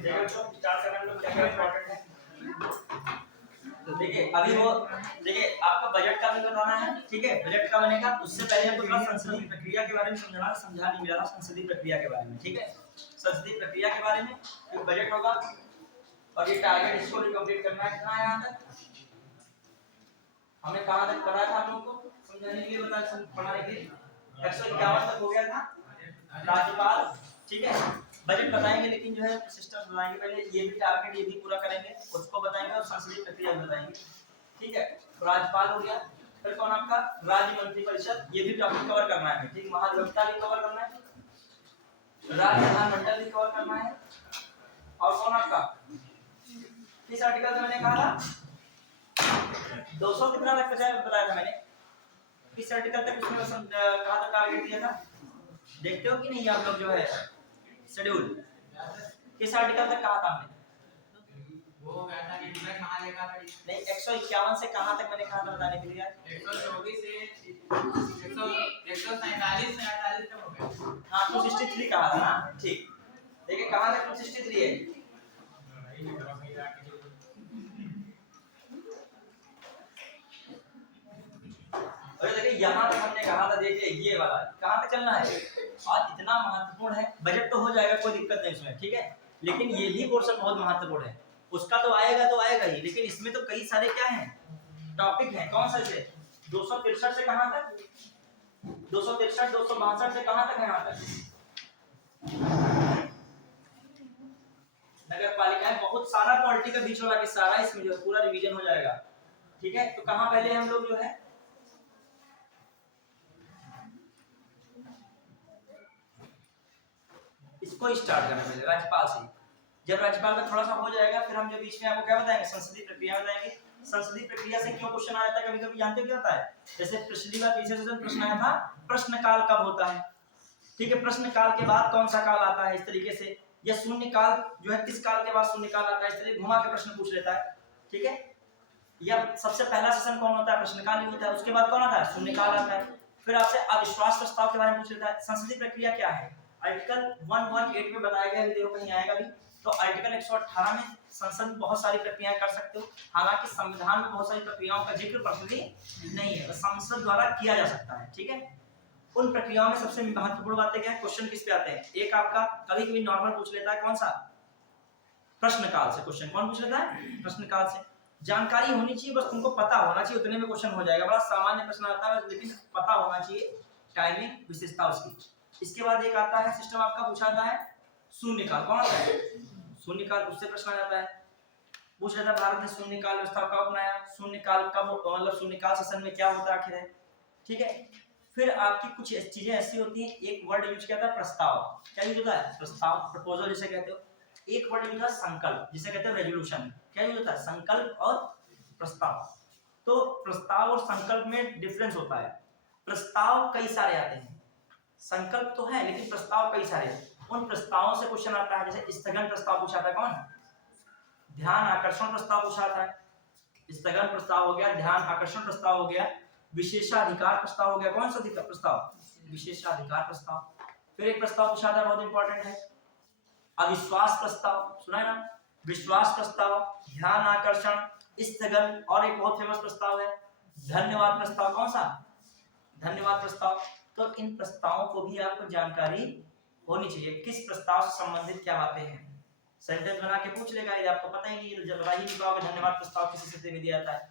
देखिए तो स्टार्ट करने में लोग क्या क्या इंपॉर्टेंट है। तो देखिए अभी वो देखिए आपका बजट का भी बताना है, ठीक है। बजट का बनेगा उससे पहले हमको थोड़ा संसदीय प्रक्रिया के बारे में समझा नहीं मिला था, संसदीय प्रक्रिया के बारे में, ठीक है। संसदीय प्रक्रिया के बारे में जो बजट होगा और ये टारगेट इसको भी कंप्लीट करना है। कितना यहाँ तक हमने कहाँ तक पढ़ा था हम लोग को समझाने के लिए पढ़ाने के लिए 151 तक हो गया था राज्यपाल, ठीक है। बजट बताएंगे लेकिन जो है सिस्टम बताएंगे, पहले ये भी टारगेट ये भी पूरा करेंगे, उसको बताएंगे और संसदीय प्रक्रिया भी बताएंगे, ठीक है। तो राज्यपाल हो गया, फिर कौन आपका राज्य मंत्रिपरिषद, ये भी टॉपिक कवर करना है, ठीक। महाधिवक्ता भी कवर करना है, राज्य विधानमंडल भी कवर करना है, और कौन आपका किस आर्टिकल में मैंने कहा था 200 कितना तक बताया था मैंने, किस आर्टिकल तक उसमें कहा था टारगेट दिया था, देखते हो कि नहीं आप लोग जो है शेड्यूल किस आर्टिकल तक कहा था हमने, वो कहता है कि महालेखा नहीं 151 से कहां तक मैंने कहा था बताने के लिए 124 से 147 से 48 तक हो गया। हां 263 कहा था ना, ठीक। देखिए कहां तक 263 है, और देखिए यहां तक हमने कहा था, देखिए ये वाला कहां तक चलना है, और इतना महत्वपूर्ण है। बजट तो हो जाएगा कोई दिक्कत नहीं उसमें, ठीक है, लेकिन ये भी पोर्शन बहुत महत्वपूर्ण है। उसका तो आएगा ही, लेकिन इसमें तो कई सारे क्या हैं टॉपिक हैं। कौन से 263 से कहां तक, 263 262 से कहां तक है, यहां तक नगर पालिका बहुत सारा पॉलिटी का बीच वाला के सारा इसमें जो पूरा रिवीजन हो जाएगा, ठीक है। तो कहां पहले हम लोग जो है इसको स्टार्ट करना पड़ेगा राज्यपाल से। जब राज्यपाल का थोड़ा सा हो जाएगा फिर हम जो बीच में आपको क्या बताएंगे संसदीय प्रक्रिया बताएंगे। संसदीय प्रक्रिया से क्यों क्वेश्चन आ जाता है, कभी-कभी जानते हो क्या होता है, जैसे पिछली बार तीसरे सेशन प्रश्न आया था प्रश्न काल कब होता है, ठीक है। प्रश्न काल के बाद कौन सा काल आता है, इस तरीके से, या शून्य काल जो है किस काल के बाद शून्य काल आता है, इस तरीके घुमा के प्रश्न पूछ लेता है, ठीक है। या सबसे पहला सेशन कौन होता है, प्रश्नकाल ही होता है, उसके बाद कौन आता है शून्यकाल आता है। फिर आपसे अविश्वास प्रस्ताव के बारे में पूछ लेता है। संसदीय प्रक्रिया क्या है, आर्टिकल 118 में बताया गया है, देखो कहीं आएगा भी तो आर्टिकल 118 में संसद में बहुत सारी प्रक्रियाएं कर सकते हो। हालांकि संविधान में बहुत सारी प्रक्रियाओं का जिक्र पर्सनली नहीं है, संसद द्वारा किया जा सकता है, ठीक है। उन प्रक्रियाओं में सबसे महत्वपूर्ण बातें क्या है, क्वेश्चन किस पे आते हैं, एक आपका कभी-कभी नॉर्मल पूछ लेता है, कौन सा प्रश्नकाल से क्वेश्चन, कौन पूछ लेता है प्रश्नकाल से। जानकारी होनी चाहिए, बस तुमको पता होना चाहिए, उतने में क्वेश्चन हो जाएगा। बड़ा सामान्य प्रश्न आता है लेकिन पता होना चाहिए टाइमिंग विशेषता उसकी। इसके बाद एक आता है सिस्टम आपका पूछाता है शून्यकाल, कौन आता है शून्यकाल, उससे प्रश्न आ जाता है, पूछ लेता है भारत ने शून्यकाल व्यवस्था कब अपनाया, शून्यकाल कब, मतलब शून्यकाल सेशन में क्या होता है आखिर है, ठीक है। फिर आपकी कुछ चीजें ऐसी होती हैं, एक वर्ड यूज किया था प्रस्ताव, क्या यूज होता है प्रस्ताव, प्रपोजल जिसे कहते हो। एक वर्ड यूज होता है संकल्प, जिसे कहते हैं रेजोल्यूशन, क्या यूज होता है संकल्प और प्रस्ताव। तो प्रस्ताव और संकल्प में डिफरेंस होता है, प्रस्ताव कई सारे आते हैं, संकल्प तो है लेकिन प्रस्ताव कई सारे हैं। उन प्रस्तावों से क्वेश्चन आता है, जैसे स्थगन प्रस्ताव पूछा था, कौन ध्यान आकर्षण प्रस्ताव पूछा था, स्थगन प्रस्ताव हो गया, ध्यान आकर्षण प्रस्ताव हो गया, विशेषाधिकार प्रस्ताव हो गया, कौन सा प्रस्ताव विशेषाधिकार प्रस्ताव। फिर एक प्रस्ताव पूछा था बहुत इंपॉर्टेंट है अविश्वास प्रस्ताव, सुना है ना, विश्वास प्रस्ताव, ध्यान आकर्षण, स्थगन, और एक बहुत फेमस प्रस्ताव है धन्यवाद प्रस्ताव, कौन सा धन्यवाद प्रस्ताव। तो इन प्रस्तावों को भी आपको जानकारी होनी चाहिए, किस प्रस्ताव से संबंधित क्या बातें हैं। सेंटेंस बना के पूछ लेगा, यदि आपको पता ही नहीं, जब ही नहीं पाओगे धन्यवाद प्रस्ताव किसी से दिया जाता है,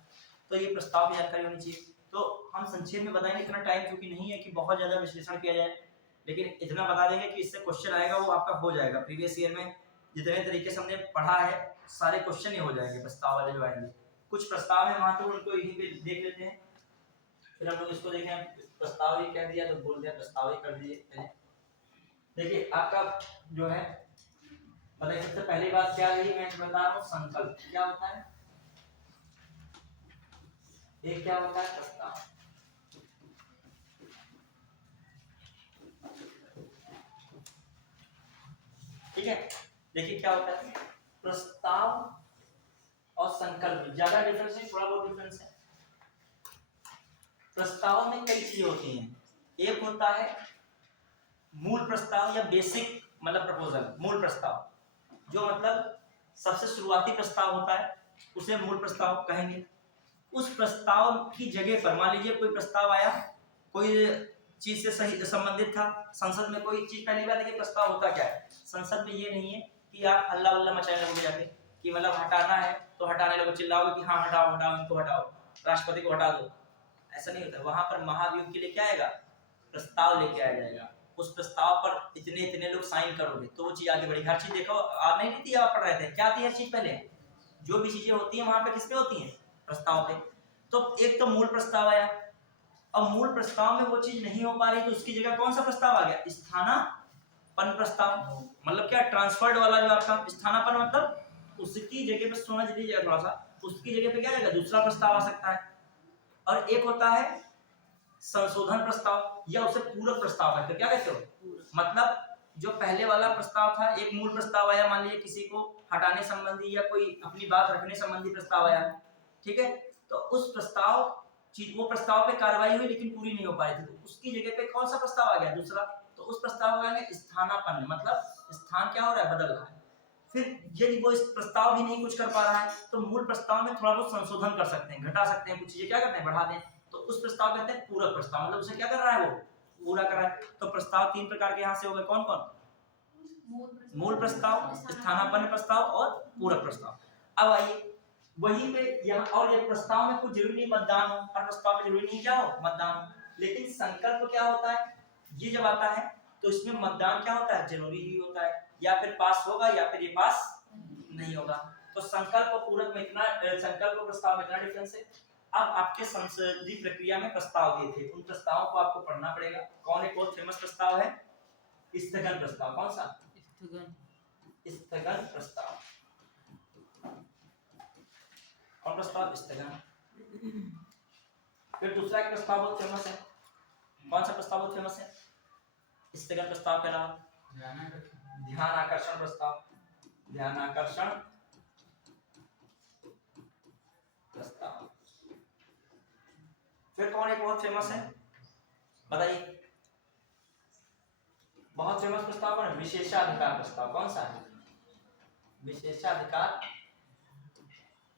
तो ये प्रस्ताव की जानकारी होनी चाहिए। तो हम संक्षेप में बताएंगे, इतना टाइम क्योंकि नहीं है कि बहुत ज्यादा विश्लेषण किया जाए, लेकिन इतना बता देंगे कि इससे क्वेश्चन आएगा वो आपका हो जाएगा। प्रीवियस ईयर में जितने तरीके से हमने पढ़ा है सारे क्वेश्चन ही हो जाएंगे प्रस्ताव वाले जो आएंगे। कुछ प्रस्ताव है महत्वपूर्ण, उनको यहीं पे देख लेते हैं, फिर हम लोग इसको देखें। प्रस्ताव ही कह दिया तो बोल दिया प्रस्ताव ही कर दिए। देखिए आपका जो है बताइए, सबसे पहली बात क्या रही, मैं बता रहा हूँ संकल्प क्या होता है, एक क्या होता है प्रस्ताव, ठीक है। देखिए क्या होता है प्रस्ताव और संकल्प, ज्यादा डिफरेंस नहीं, थोड़ा बहुत डिफरेंस है। प्रस्ताव में कई चीजें होती हैं, एक होता है मूल प्रस्ताव या बेसिक मतलब प्रपोजल, मूल प्रस्ताव, जो मतलब सबसे शुरुआती प्रस्ताव होता है उसे मूल प्रस्ताव कहेंगे। उस प्रस्ताव की जगह पर मान लीजिए कोई प्रस्ताव आया, कोई चीज से सही संबंधित था, संसद में कोई चीज, पहली बात है कि प्रस्ताव होता क्या है संसद में, ये नहीं है कि आप हल्ला वल्ला मचाने लगोगे जाके कि मतलब हटाना है तो हटाने लगो, चिल्लाओगे कि हाँ हटाओ हटाओ इनको हटाओ, राष्ट्रपति को हटा दो, ऐसा नहीं होता। वहां पर महाभियोग के लिए क्या आएगा, प्रस्ताव लेके आया जाएगा, उस प्रस्ताव पर इतने इतने लोग साइन करोगे तो वो चीज आगे बढ़ेगी। हर चीज देखो आप नहीं थी, आप पढ़ रहे थे क्या थी हर चीज, पहले जो भी चीजें होती हैं वहां पे किस पे होती हैं, प्रस्ताव पे। तो एक तो मूल प्रस्ताव आया, अब मूल प्रस्ताव में वो चीज नहीं हो पा रही तो उसकी जगह कौन सा प्रस्ताव आ गया, स्थानापन्न प्रस्ताव। मतलब क्या, ट्रांसफर्ड वाला जो आपका स्थानापन्न, मतलब उसकी जगह पे समझ लीजिए थोड़ा सा, उसकी जगह पे क्या आएगा, दूसरा प्रस्ताव आ सकता है। और एक होता है संशोधन प्रस्ताव या उसे पूरक प्रस्ताव कहते हैं। क्या कहते हो, मतलब जो पहले वाला प्रस्ताव था, एक मूल प्रस्ताव आया, मान लीजिए किसी को हटाने संबंधी या कोई अपनी बात रखने संबंधी प्रस्ताव आया, ठीक है, तो उस प्रस्ताव चीज, वो प्रस्ताव पे कार्रवाई हुई लेकिन पूरी नहीं हो पाई थी, तो उसकी जगह पे कौन सा प्रस्ताव आ गया, दूसरा, तो उस प्रस्ताव का स्थानापन्न, मतलब स्थान क्या हो रहा है, बदल रहा है। फिर यदि वो इस प्रस्ताव भी नहीं कुछ कर पा रहा है तो मूल प्रस्ताव में थोड़ा बहुत संशोधन कर सकते हैं, घटा सकते हैं, कुछ चीजें क्या करते हैं, बढ़ा दें, तो उस प्रस्ताव कहते हैं पूरक प्रस्ताव, मतलब उसे क्या कर रहा है, वो पूरा कर रहा है। तो प्रस्ताव तीन प्रकार के यहाँ से हो गए, कौन कौन, मूल प्रस्ताव, स्थानापन्न प्रस्ताव और पूरक प्रस्ताव। अब आइए वहीं पे यहाँ, और ये प्रस्ताव में कुछ जरूरी नहीं मतदान हो, हर प्रस्ताव में जरूरी नहीं क्या हो, मतदान हो, लेकिन संकल्प क्या होता है, ये जब आता है तो इसमें मतदान क्या होता है, जरूरी ही होता है, या फिर पास होगा या फिर ये पास नहीं होगा। तो संकल्प और पूरक में इतना, संकल्प और प्रस्ताव में इतना डिफरेंस है। अब आपके संसदीय प्रक्रिया में प्रस्ताव दिए थे, उन प्रस्तावों को आपको पढ़ना पड़ेगा। कौन एक बहुत फेमस प्रस्ताव है, स्थगन प्रस्ताव। कौन सा, स्थगन प्रस्ताव। कौन प्रस्ताव, स्थगन। फिर दूसरा एक प्रस्ताव बहुत फेमस है, कौन सा प्रस्ताव बहुत फेमस है स्थगन प्रस्ताव के अलावा, ध्यान आकर्षण प्रस्ताव, ध्यान आकर्षण प्रस्ताव। फिर कौन एक बहुत फेमस है, बताइए, बहुत फेमस प्रस्ताव कौन है, विशेषाधिकार प्रस्ताव। कौन सा है, विशेषाधिकार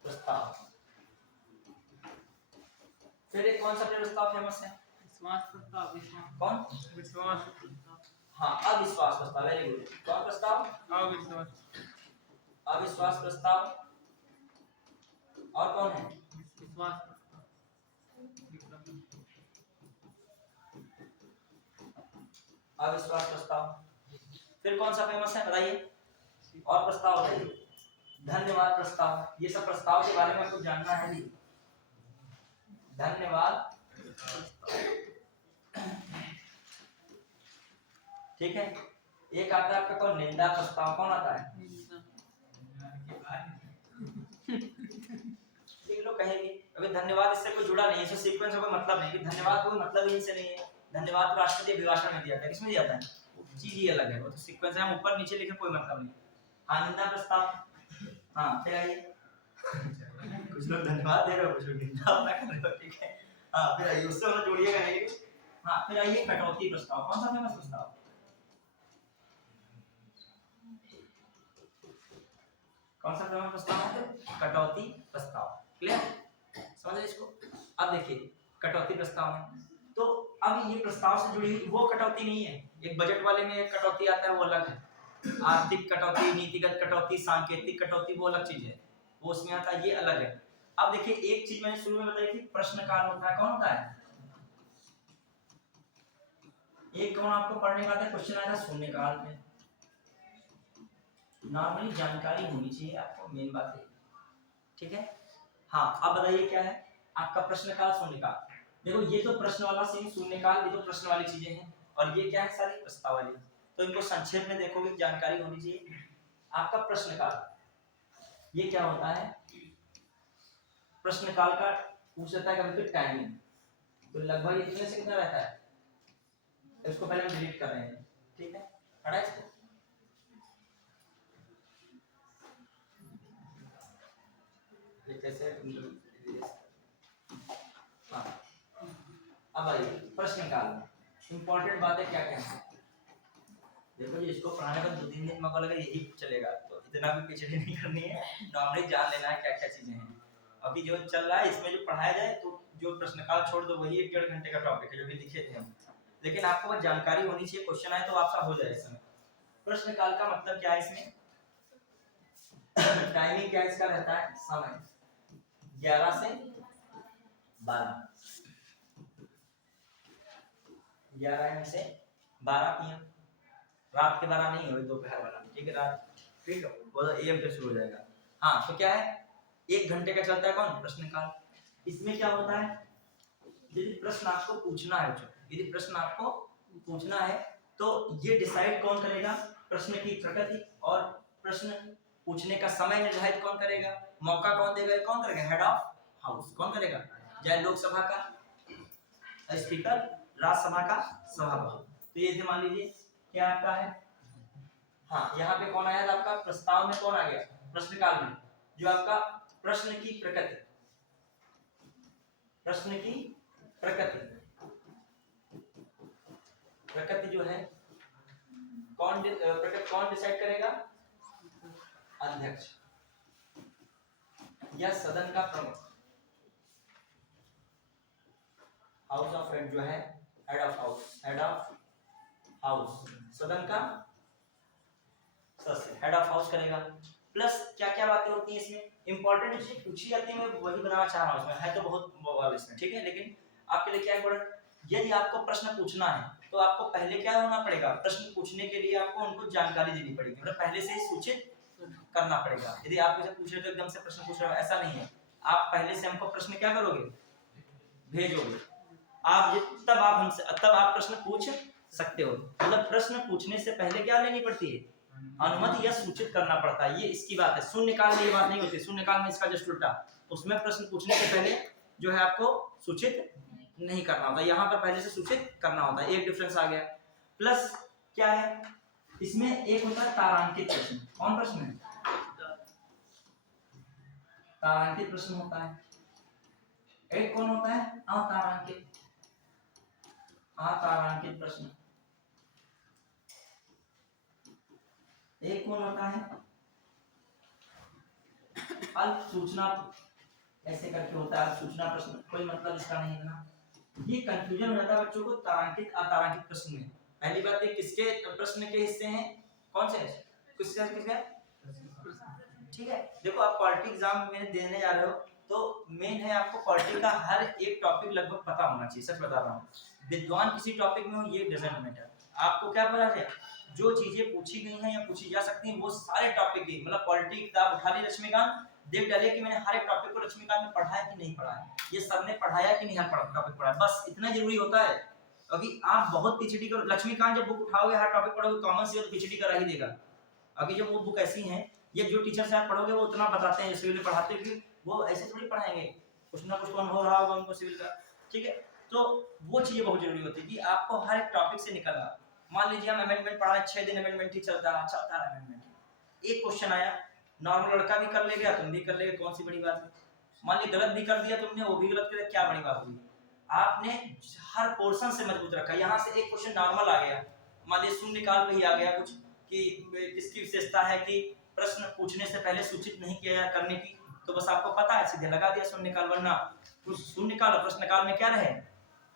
प्रस्ताव। फिर एक कौन सा प्रस्ताव फेमस है, विश्वास प्रस्ताव, कौन, विश्वास प्रस्ताव, हाँ अविश्वास प्रस्ताव, वेरी गुड। कौन प्रस्ताव, अविश्वास, अविश्वास प्रस्ताव। और कौन है, विश्वास प्रस्ताव, अविश्वास प्रस्ताव। फिर कौन सा फेमस है बताइए, और प्रस्ताव बताइए, धन्यवाद प्रस्ताव। ये सब प्रस्ताव के बारे में आपको जानना है नहीं, धन्यवाद, ठीक है। एक आता है आपका कौन, निंदा प्रस्ताव। कौन आता है, लोग कहेंगे अभी धन्यवाद इससे कोई जुड़ा नहीं, इससे सीक्वेंस का कोई मतलब नहीं, कि धन्यवाद कोई मतलब ही इनसे नहीं है। धन्यवाद तो राष्ट्रपति अभिभाषण में दिया था, किसमें दिया था, चीज ही अलग है, वो तो सीक्वेंस है, हम ऊपर नीचे लिखे कोई मतलब नहीं। हाँ निंदा प्रस्ताव, हाँ फिर आइए, कुछ लोग धन्यवाद दे रहे हो, कुछ लोग निंदा अपना कर रहे हो, ठीक है। हाँ फिर आइए, उससे मतलब जोड़िएगा नहीं। हाँ फिर आइए कटौती प्रस्ताव। कौन सा फेमस प्रस्ताव, कौन सा फेमस प्रस्ताव है, कटौती प्रस्ताव। क्लियर, समझ इसको। अब देखिए कटौती प्रस्ताव में, तो अब ये प्रस्ताव से जुड़ी वो कटौती नहीं है, एक बजट वाले में एक कटौती आता है वो अलग है, आर्थिक कटौती, नीतिगत कटौती, सांकेतिक कटौती वो अलग चीज है, वो उसमें आता है, ये अलग है। अब देखिए एक चीज मैंने शुरू में बताई थी, प्रश्नकाल होता है। कौन होता है, एक कौन आपको पढ़ने का आता है, क्वेश्चन आया था शून्यकाल में, नॉर्मली जानकारी होनी चाहिए आपको, मेन बात है, ठीक है। हाँ अब बताइए क्या है आपका प्रश्नकाल, शून्यकाल। देखो ये तो प्रश्न वाला सीन, शून्यकाल, ये तो प्रश्न वाली चीजें हैं, और ये क्या है, सारी प्रस्ताव वाली। तो इनको संक्षेप में देखोगे, जानकारी होनी चाहिए। आपका प्रश्नकाल ये क्या होता है, प्रश्नकाल का पूछता है कभी टाइमिंग, तो लगभग इतने से कितना रहता है, इसको पहले हम डिलीट कर रहे हैं, ठीक है, हटा इसको। कैसे, हाँ अब आइए प्रश्नकाल, इंपॉर्टेंट बातें क्या क्या है। देखो जी इसको पढ़ाने का 2-3 दिन मौका लगा, यही चलेगा, तो इतना भी पीछे नहीं करनी है, नॉर्मली जान लेना है क्या क्या चीजें हैं। अभी जो चल रहा है इसमें जो पढ़ाया जाए तो जो प्रश्न काल छोड़ दो वही 1 डेढ़ घंटे का टॉपिक है जो भी लिखे थे हम, लेकिन आपको बस जानकारी होनी चाहिए, क्वेश्चन आए तो आपका हो जाए इसमें। प्रश्न काल का मतलब क्या है इसमें, टाइमिंग क्या इसका रहता है, समय 11 से 12, 11 AM से 12 PM, रात के 12 नहीं है, वही दोपहर वाला, ठीक है रात, ठीक है वो AM पे शुरू हो जाएगा। हाँ तो क्या है 1 घंटे का चलता है कौन, प्रश्न काल। इसमें क्या होता है, यदि प्रश्न आपको पूछना है, यदि प्रश्न आपको पूछना है तो ये डिसाइड कौन करेगा, प्रश्न की प्रकृति और प्रश्न पूछने का समय निर्धारित कौन करेगा, मौका कौन देगा, कौन करेगा, हेड ऑफ हाउस कौन करेगा, चाहे लोकसभा का स्पीकर, राज्यसभा का सभापति। तो ये थे मान लीजिए क्या आपका है, हाँ यहाँ पे कौन आया था आपका, प्रस्ताव में कौन आ गया, प्रश्न काल में जो आपका प्रश्न की प्रकृति, प्रश्न की प्रकृति, प्रकृति जो है कौन प्रकृति कौन डिसाइड करेगा, अध्यक्ष या सदन का प्रमुख, हाउस ऑफ हेड जो है, head of house, head of house सदन का सदस्य, हेड ऑफ हाउस करेगा। प्लस क्या क्या बातें होती हैं इसमें, इंपॉर्टेंट चीज पूछी जाती है, मैं वही बताना चाह रहा हूँ, इसमें है तो बहुत बवाल इसमें, ठीक है, लेकिन आपके लिए क्या इंपॉर्टेंट, यदि आपको प्रश्न पूछना है तो आपको पहले क्या होना पड़ेगा, प्रश्न पूछने के लिए आपको उनको जानकारी देनी पड़ेगी, मतलब पहले से ही सूचित करना पड़ेगा। यदि आप मुझे पूछ रहे हो तो एकदम से प्रश्न पूछ रहे हो ऐसा नहीं है, आप पहले से हमको प्रश्न क्या करोगे, भेजोगे, आप तब आप हमसे तब आप प्रश्न पूछ सकते हो, मतलब प्रश्न पूछने से पहले क्या लेनी पड़ती है, अनुमति या सूचित करना पड़ता है, ये इसकी बात है। शून्यकाल में ये बात नहीं होती, शून्यकाल में इसका जस्ट उल्टा, उसमें प्रश्न पूछने से पहले जो है आपको सूचित नहीं करना होता, यहाँ पर पहले से सूचित करना होता है, एक डिफरेंस आ गया। प्लस क्या है इसमें, एक होता है तारांकित प्रश्न, कौन प्रश्न है, तारांकित प्रश्न होता है, एक कौन होता है अतारांकित, अतारांकित प्रश्न, एक कौन होता है अल्प सूचना, ऐसे करके होता है अल्प सूचना प्रश्न, कोई मतलब इसका नहीं है ना, ये कंफ्यूजन हो जाता है बच्चों को तारांकित अतारांकित प्रश्न में। पहली बात है किसके प्रश्न के हिस्से हैं, कौन से किसके, ठीक है, देखो आप पॉलिटी एग्जाम में देने जा रहे हो तो मेन है आपको पॉलिटी का हर एक टॉपिक लगभग पता होना चाहिए, सच बता रहा हूँ, विद्वान किसी टॉपिक में हो ये डजंट मैटर, आपको क्या पता है जो चीजें पूछी गई हैं या पूछी जा सकती हैं वो सारे टॉपिक की, मतलब पॉलिटी किताब उठा ली लक्ष्मीकांत, देख डालिए कि मैंने हर एक टॉपिक को लक्ष्मीकांत में पढ़ा है कि नहीं पढ़ा है, ये सर ने पढ़ाया कि नहीं हर टॉपिक पढ़ा है, बस इतना जरूरी होता है। अभी आप बहुत पीएचडी करो, लक्ष्मीकांत जब बुक उठाओगे हर टॉपिक पढ़ोगे कॉमन सी तो पीएचडी करा ही देगा। अभी जब वो बुक ऐसी है, ये जो टीचर से आप पढ़ोगे वो उतना बताते हैं सिविल पढ़ाते हैं, वो ऐसे थोड़ी पढ़ाएंगे, कुछ ना कुछ तो अनुभव रहा होगा उनको सिविल का, ठीक है, तो वो चीजें बहुत जरूरी होती है कि आपको हर एक टॉपिक से निकलना। मान लीजिए हम अमेंडमेंट पढ़ा है, 6 दिन अमेंडमेंट ही चलता है अमेंडमेंट, एक क्वेश्चन आया, नॉर्मल लड़का भी कर लेगा तुम भी कर लेगे, कौन सी बड़ी बात है, मान लीजिए गलत भी कर दिया तुमने वो भी गलत कर दिया, क्या बड़ी बात हुई, आपने हर पोर्शन से मजबूत रखा, यहाँ से एक क्वेश्चन नॉर्मल आ गया, मान लीजिए शून्यकाल पे ही आ गया कुछ कि किसकी विशेषता है कि प्रश्न पूछने से पहले सूचित नहीं किया करने की, तो बस आपको पता है सीधे लगा दिया शून्यकाल, वरना शून्यकाल और प्रश्नकाल में क्या रहे,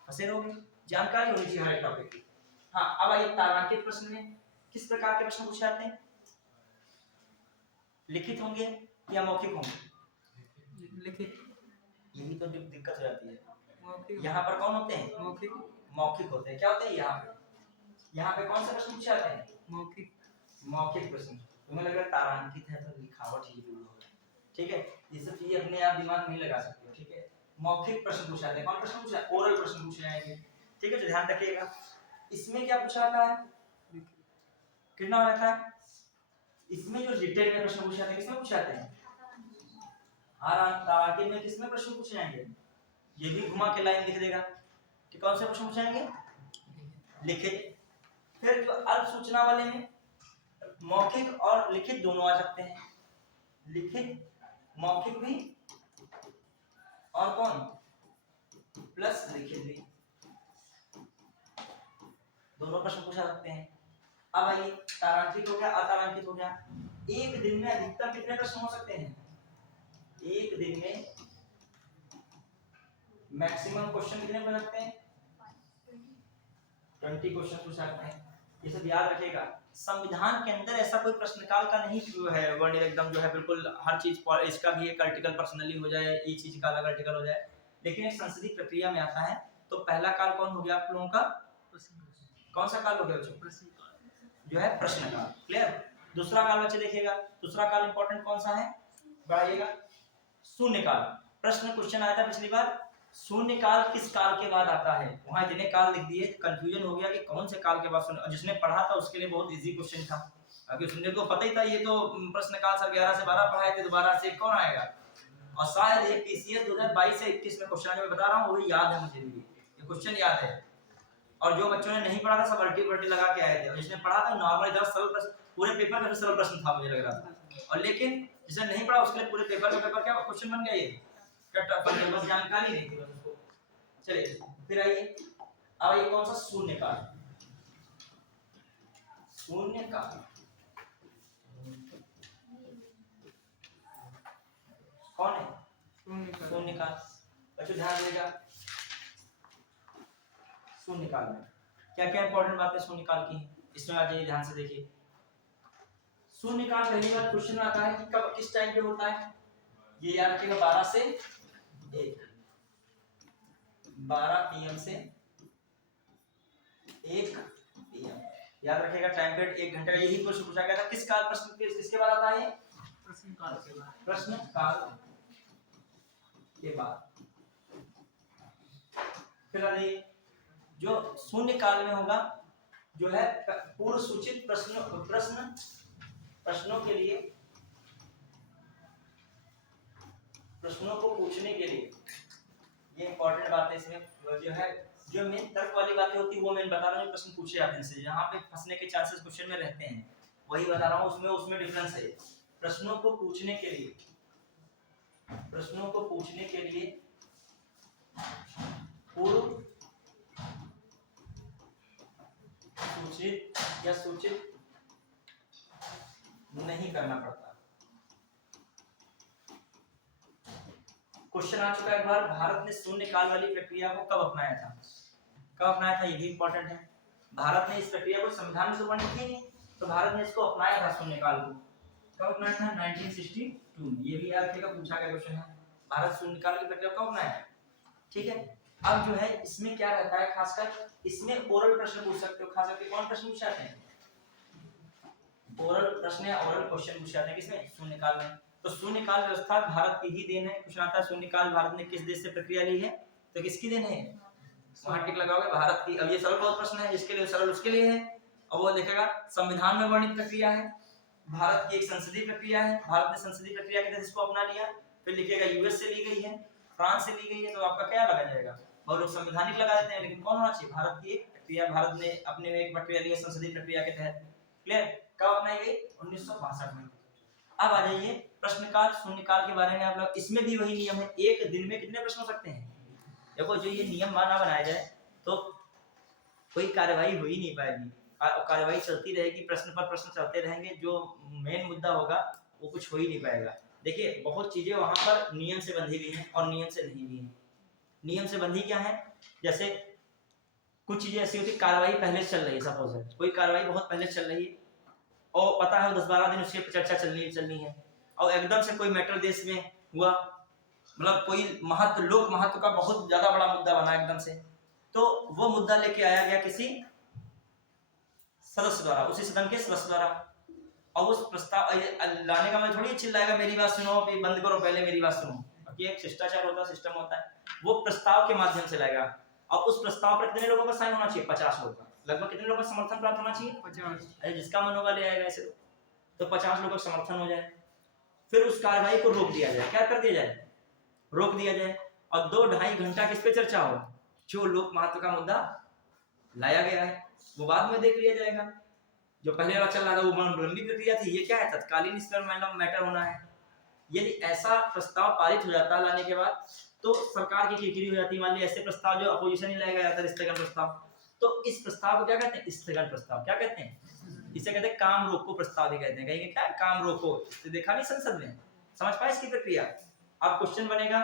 फंसे रहोगे, जानकारी होनी चाहिए हर टॉपिक की। हाँ अब आइए तारांकित प्रश्न में किस प्रकार के प्रश्न पूछे जाते हैं, लिखित होंगे या मौखिक होंगे, लिखित, यही तो दिक्कत हो जाती है, मौखिक, यहाँ पर कौन होते हैं, मौखिक, मौखिक होते हैं, क्या होते हैं यहाँ पे कौन से प्रश्न पूछे जाते हैं, मौखिक, मौखिक प्रश्न, तुम्हें लग रहा है तारांकित है तो लिखावट ही जरूर होगा, ठीक है, ये सब चीजें अपने आप दिमाग नहीं लगा सकते, ठीक है, मौखिक प्रश्न पूछा जाते हैं, कौन प्रश्न पूछा, ओरल प्रश्न पूछे जाएंगे, ठीक है, तो ध्यान रखिएगा। इसमें क्या पूछा जाता है, कितना रहता है, इसमें जो रिटेन में प्रश्न पूछे जाते हैं किसमें पूछे जाते हैं, तारांकित में किसमें प्रश्न पूछे जाएंगे, ये भी घुमा के लाइन लिख देगा कि कौन से प्रश्न पूछे जाएंगे, लिखित। फिर जो अल्प सूचना वाले में मौखिक और लिखित दोनों आ सकते हैं, लिखित मौखिक भी और कौन प्लस लिखित भी, दोनों प्रश्न पूछा सकते हैं। अब आइए तारांकित हो गया अतारांकित हो गया, एक दिन में अधिकतम कितने प्रश्न हो सकते हैं? एक दिन में मैक्सिमम क्वेश्चन कितने बन सकते हैं? 20 क्वेश्चन पूछ सकते हैं। ये सब याद रखिएगा। संविधान के अंदर ऐसा कोई प्रश्नकाल का नहीं है वर्णित एकदम जो है बिल्कुल हर चीज इसका भी एक आर्टिकल पर्सनली हो जाए, ये चीज का अलग आर्टिकल हो जाए, लेकिन एक संसदीय प्रक्रिया में आता है। तो पहला काल कौन हो गया आप लोगों का? कौन सा काल हो गया बच्चों? जो है प्रश्नकाल। क्लियर? दूसरा काल बच्चे देखिएगा, दूसरा काल इंपॉर्टेंट कौन सा है? बढ़ाइएगा। शून्यकाल। प्रश्न क्वेश्चन आया था पिछली बार, शून्यकाल किस काल के बाद आता है? वहां इतने काल लिख दिए, कंफ्यूजन हो गया कि कौन से काल के बाद शून्य। जिसने पढ़ा था उसके लिए बहुत इजी क्वेश्चन था, अगर उसने तो पता ही था ये तो प्रश्नकाल सब 11 से 12 पढ़ाए थे, तो 12 से कौन आएगा? और शायद ये पीसीएस 2022 से 21 में क्वेश्चन मैं बता रहा हूँ वही याद है मुझे भी, ये क्वेश्चन याद है। और जो बच्चों ने नहीं पढ़ा था सब अल्टी लगा के आए थे, और जिसने पढ़ा था नॉर्मल 10 सरल प्रश्न, पूरे पेपर का सरल प्रश्न था मुझे लग रहा था। और लेकिन जिसने नहीं पढ़ा उसके लिए पूरे पेपर का पेपर क्या क्वेश्चन बन गया, ये बस जानकारी नहीं थी बस उसको। चलिए फिर आइए, अब ये कौन सा? शून्यकाल। शून्यकाल कौन है? शून्यकाल। बच्चों ध्यान देगा, शून्यकाल में क्या क्या इंपॉर्टेंट बातें शून्यकाल की हैं, इसमें आ जाइए ध्यान से देखिए। शून्यकाल पहली बार क्वेश्चन आता है कि कब किस टाइम पे होता है, ये याद रखिएगा 12 से 1, 12 PM से 1 PM याद रखिएगा। टाइम पीरियड 1 घंटे का। यही क्वेश्चन पूछा गया था किस काल प्रश्न किसके बाद आता है? प्रश्नकाल के बाद। प्रश्नकाल के बाद। फिर आइए, जो शून्य काल में होगा जो है पूर्व सूचित प्रश्नों के लिए, प्रश्नों को पूछने के लिए, ये इंपॉर्टेंट बात है इसमें जो है, जो मेन तर्क वाली बातें होती है वो मैं बता रहा हूँ, प्रश्न पूछे जाते हैं इनसे, जहाँ पे फंसने के चांसेस क्वेश्चन में रहते हैं वही बता रहा हूँ, उसमें डिफरेंस है। प्रश्नों को पूछने के लिए, प्रश्नों को पूछने के लिए पूर्व सूचित या सूचित नहीं करना पड़ता। क्वेश्चन आ चुका है एक बार, भारत ने शून्य काल वाली प्रक्रिया को कब अपनाया था? कब अपनाया था ये भी इंपॉर्टेंट है। भारत ने इस प्रक्रिया को संविधान में तो वर्णित की नहीं, तो भारत ने इसको अपनाया था शून्य काल को। कब अपनाया था? 1962 में। ये भी याद रखिएगा, पूछा गया क्वेश्चन है, भारत शून्य काल की प्रक्रिया कब अपनाया? ठीक है। अब जो है इसमें क्या रहता है, खासकर इसमें ओरल प्रश्न पूछ सकते हो, खास करके कौन प्रश्न पूछाते हैं? ओरल प्रश्न या ओरल क्वेश्चन पूछाते हैं किसमें? शून्य काल में। तो शून्य काल व्यवस्था भारत की ही देन है। क्वेश्चन आता है शून्य काल भारत ने किस देश से प्रक्रिया ली है, तो किसकी देन है? वहां टिक लगाओगे भारत की। अब ये सरल बहुत प्रश्न है, जिसके लिए सरल उसके लिए है। अब वो लिखेगा संविधान में वर्णित प्रक्रिया है, भारत की एक संसदीय प्रक्रिया है, भारत ने संसदीय प्रक्रिया के तहत इसको अपना लिया। फिर लिखेगा यूएस से ली गई है, फ्रांस से ली गई है, तो आपका क्या लगा जाएगा? बहुत लोग संवैधानिक लगा देते हैं, लेकिन कौन होना चाहिए? भारत की एक प्रक्रिया, भारत ने अपने में एक प्रक्रिया ली है संसदीय प्रक्रिया के तहत। क्लियर? कब अपनाई गई? 1962 में। अब आ जाइए प्रश्नकाल शून्यकाल के बारे में। आप लोग इसमें भी वही नियम है, एक दिन में कितने प्रश्न हो सकते हैं? देखो जो ये नियम माना बनाया जाए तो कोई कार्यवाही हो ही नहीं पाएगी, कार्यवाही चलती रहेगी, प्रश्न पर प्रश्न चलते रहेंगे, जो मेन मुद्दा होगा वो कुछ हो ही नहीं पाएगा। देखिए बहुत चीजें वहां पर नियम से बंधी हुई हैं और नियम से नहीं भी हैं। नियम से बंधी क्या है? जैसे कुछ चीजें ऐसी होती, कार्रवाई पहले चल रही है, सपोज है कोई कार्रवाई बहुत पहले चल रही है और पता है 10-12 दिन उसकी चर्चा चलनी है, और एकदम से कोई मैटर देश में हुआ, मतलब कोई लोक महत्व का बहुत ज्यादा बड़ा मुद्दा बना एकदम से, तो वो मुद्दा लेके आया गया किसी सदस्य द्वारा, उसी सदन के सदस्य द्वारा, और उस प्रस्ताव लाने का मतलब थोड़ी चिल्लाएगा मेरी बात सुनो, बंद करो पहले मेरी बात सुनो, बाकी एक शिष्टाचार होता है, सिस्टम होता है, वो प्रस्ताव के माध्यम से लाएगा। और उस प्रस्ताव पर कितने लोगों का साइन होना चाहिए? 50 लोगों का। लगभग कितने लोगों का समर्थन प्राप्त होना चाहिए? 50। अरे जिसका मन होगा ले आएगा ऐसे, तो 50 लोगों का समर्थन हो जाए, फिर उस कार्रवाई को रोक दिया जाए। क्या कर दिया जाए? रोक दिया जाए, और 2-2.5 घंटा किस पे चर्चा हो? जो लोक महत्व का मुद्दा लाया गया है वो बाद में देख लिया जाएगा। जो पहले वाला चल रहा था वो लंबी प्रक्रिया थी, ये क्या है? तत्कालीन इस पर मैटर होना है। यदि ऐसा प्रस्ताव पारित हो जाता है लाने के बाद, तो सरकार की किरकिरी हो जाती है। मान ली ऐसे प्रस्ताव जो अपोजिशन ही लाएगा जाता है, स्थगन प्रस्ताव, तो इस प्रस्ताव को क्या कहते हैं? स्थगन प्रस्ताव। क्या कहते हैं? इसे कहते हैं काम रोको प्रस्ताव भी कहते हैं। कहेंगे क्या काम रोको, तो देखा नहीं संसद में, समझ पाए इसकी प्रक्रिया। अब क्वेश्चन बनेगा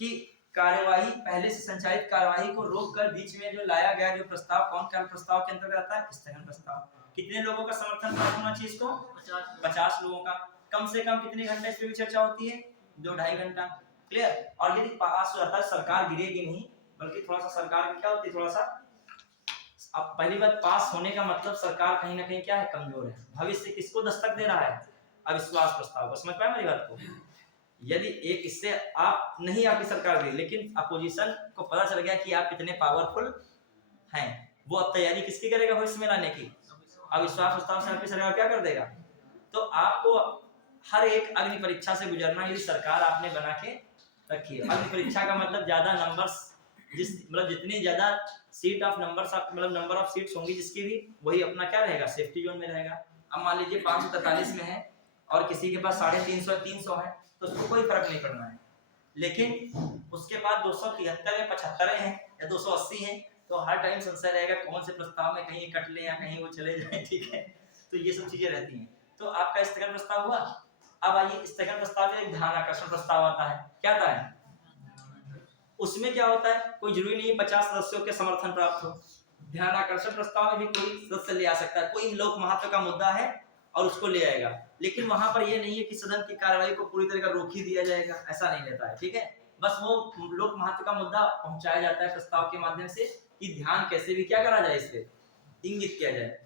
कि कार्यवाही पहले से संचालित कार्यवाही को रोककर बीच में जो लाया गया जो प्रस्ताव कौन सा प्रस्ताव के अंतर्गत आता है? स्थगन प्रस्ताव। कितने लोगों का समर्थन प्राप्त होना चाहिए इसको? 50 लोगों का। कम से कम कितने घंटे इस पे भी चर्चा होती है? 2-2.5 घंटा। क्लियर। और यदि पास हो जाता है सरकार गिरेगी नहीं, बल्कि थोड़ा सा सरकार की क्या होती है, थोड़ा सा, अब पहली बात पास होने का मतलब सरकार कहीं ना कहीं क्या है, कमजोर है। भविष्य किसको दस्तक दे रहा है? अविश्वास प्रस्ताव को। समझ पाए मेरी बात को? यदि एक इससे आप नहीं आपकी सरकार गई, लेकिन अपोजिशन को पता चल गया कि आप कितने पावरफुल हैं, वो अब तैयारी किसकी करेगा भविष्य में लाने की? अविश्वास प्रस्ताव से आपकी सरकार क्या कर देगा? तो आपको हर एक अग्नि परीक्षा से गुजरना, यदि सरकार आपने बना के रखी है। अग्नि परीक्षा का मतलब ज्यादा नंबर्स, मतलब जितनी ज्यादा सीट ऑफ नंबर्स, मतलब नंबर ऑफ सीट्स होंगी जिसकी भी, वही अपना क्या रहेगा, सेफ्टी जोन में रहेगा। अब मान लीजिए 543 में है और किसी के पास 350 300 है, तो उसको कोई फर्क नहीं पड़ना है। लेकिन उसके बाद 273 या 75 हैं या 280 हैं, तो हर टाइम संशय रहेगा कौन से प्रस्ताव में कहीं कट ले या कहीं वो चले जाए। ठीक है, तो ये सब चीजें रहती हैं। तो आपका स्थगन प्रस्ताव हुआ। अब आइए स्थगन प्रस्ताव में एक ध्यान आकर्षण प्रस्ताव आता है। क्या आता है उसमें? क्या होता है, कोई जरूरी नहीं 50 सदस्यों के समर्थन प्राप्त हो। ध्यान आकर्षण प्रस्ताव में भी कोई सदस्य ले आ सकता है, कोई लोक महत्व का मुद्दा है और उसको ले आएगा। लेकिन वहां पर ये नहीं है कि सदन की कार्यवाही को पूरी तरह का रोक ही दिया जाएगा, ऐसा नहीं रहता है। ठीक है, बस वो लोक महत्व का मुद्दा पहुंचाया जाता है प्रस्ताव के माध्यम से कि ध्यान कैसे भी क्या करा जाए, इस पे इंगित किया जाए।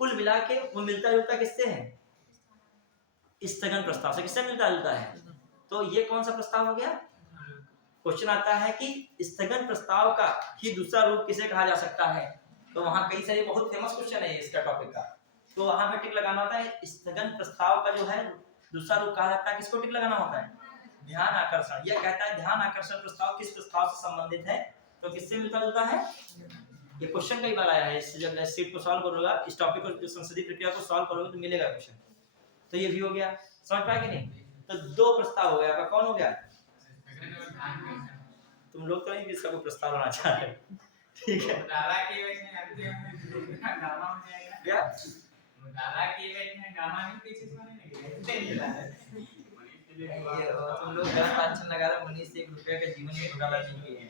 कुल मिला के वो मिलता जुलता किससे है? स्थगन प्रस्ताव से। किससे मिलता जुलता है? तो ये कौन सा प्रस्ताव हो गया? क्वेश्चन आता है कि स्थगन प्रस्ताव का ही दूसरा रूप किसे कहा जा सकता है? तो वहां कई सारे बहुत फेमस क्वेश्चन है इसका टॉपिक का, तो वहां पे टिक लगाना होता है। स्थगन प्रस्ताव का जो है दूसरा रूप कहा जाता है, किसको टिक लगाना होता है? ध्यान आकर्षण। यह कहता है ध्यान आकर्षण प्रस्ताव किस प्रस्ताव से संबंधित है, तो किससे मिलता जुलता है? ये क्वेश्चन कई बार आया है, इससे जब सीट को सॉल्व करोगे, इस टॉपिक को, जो संसदीय प्रक्रिया को सॉल्व करोगे तो मिलेगा क्वेश्चन। तो ये भी हो गया, समझ पाए कि नहीं? तो 2 प्रस्ताव हो गया। आपका कौन हो गया? तुम लोग तो नहीं किसका को प्रस्ताव लाना चाह रहे? ठीक है, क्या तुम लोग गलत आंसर लगा रहे हो। मनीष 1 रुपया का जीवन में घोटाला नहीं किए हैं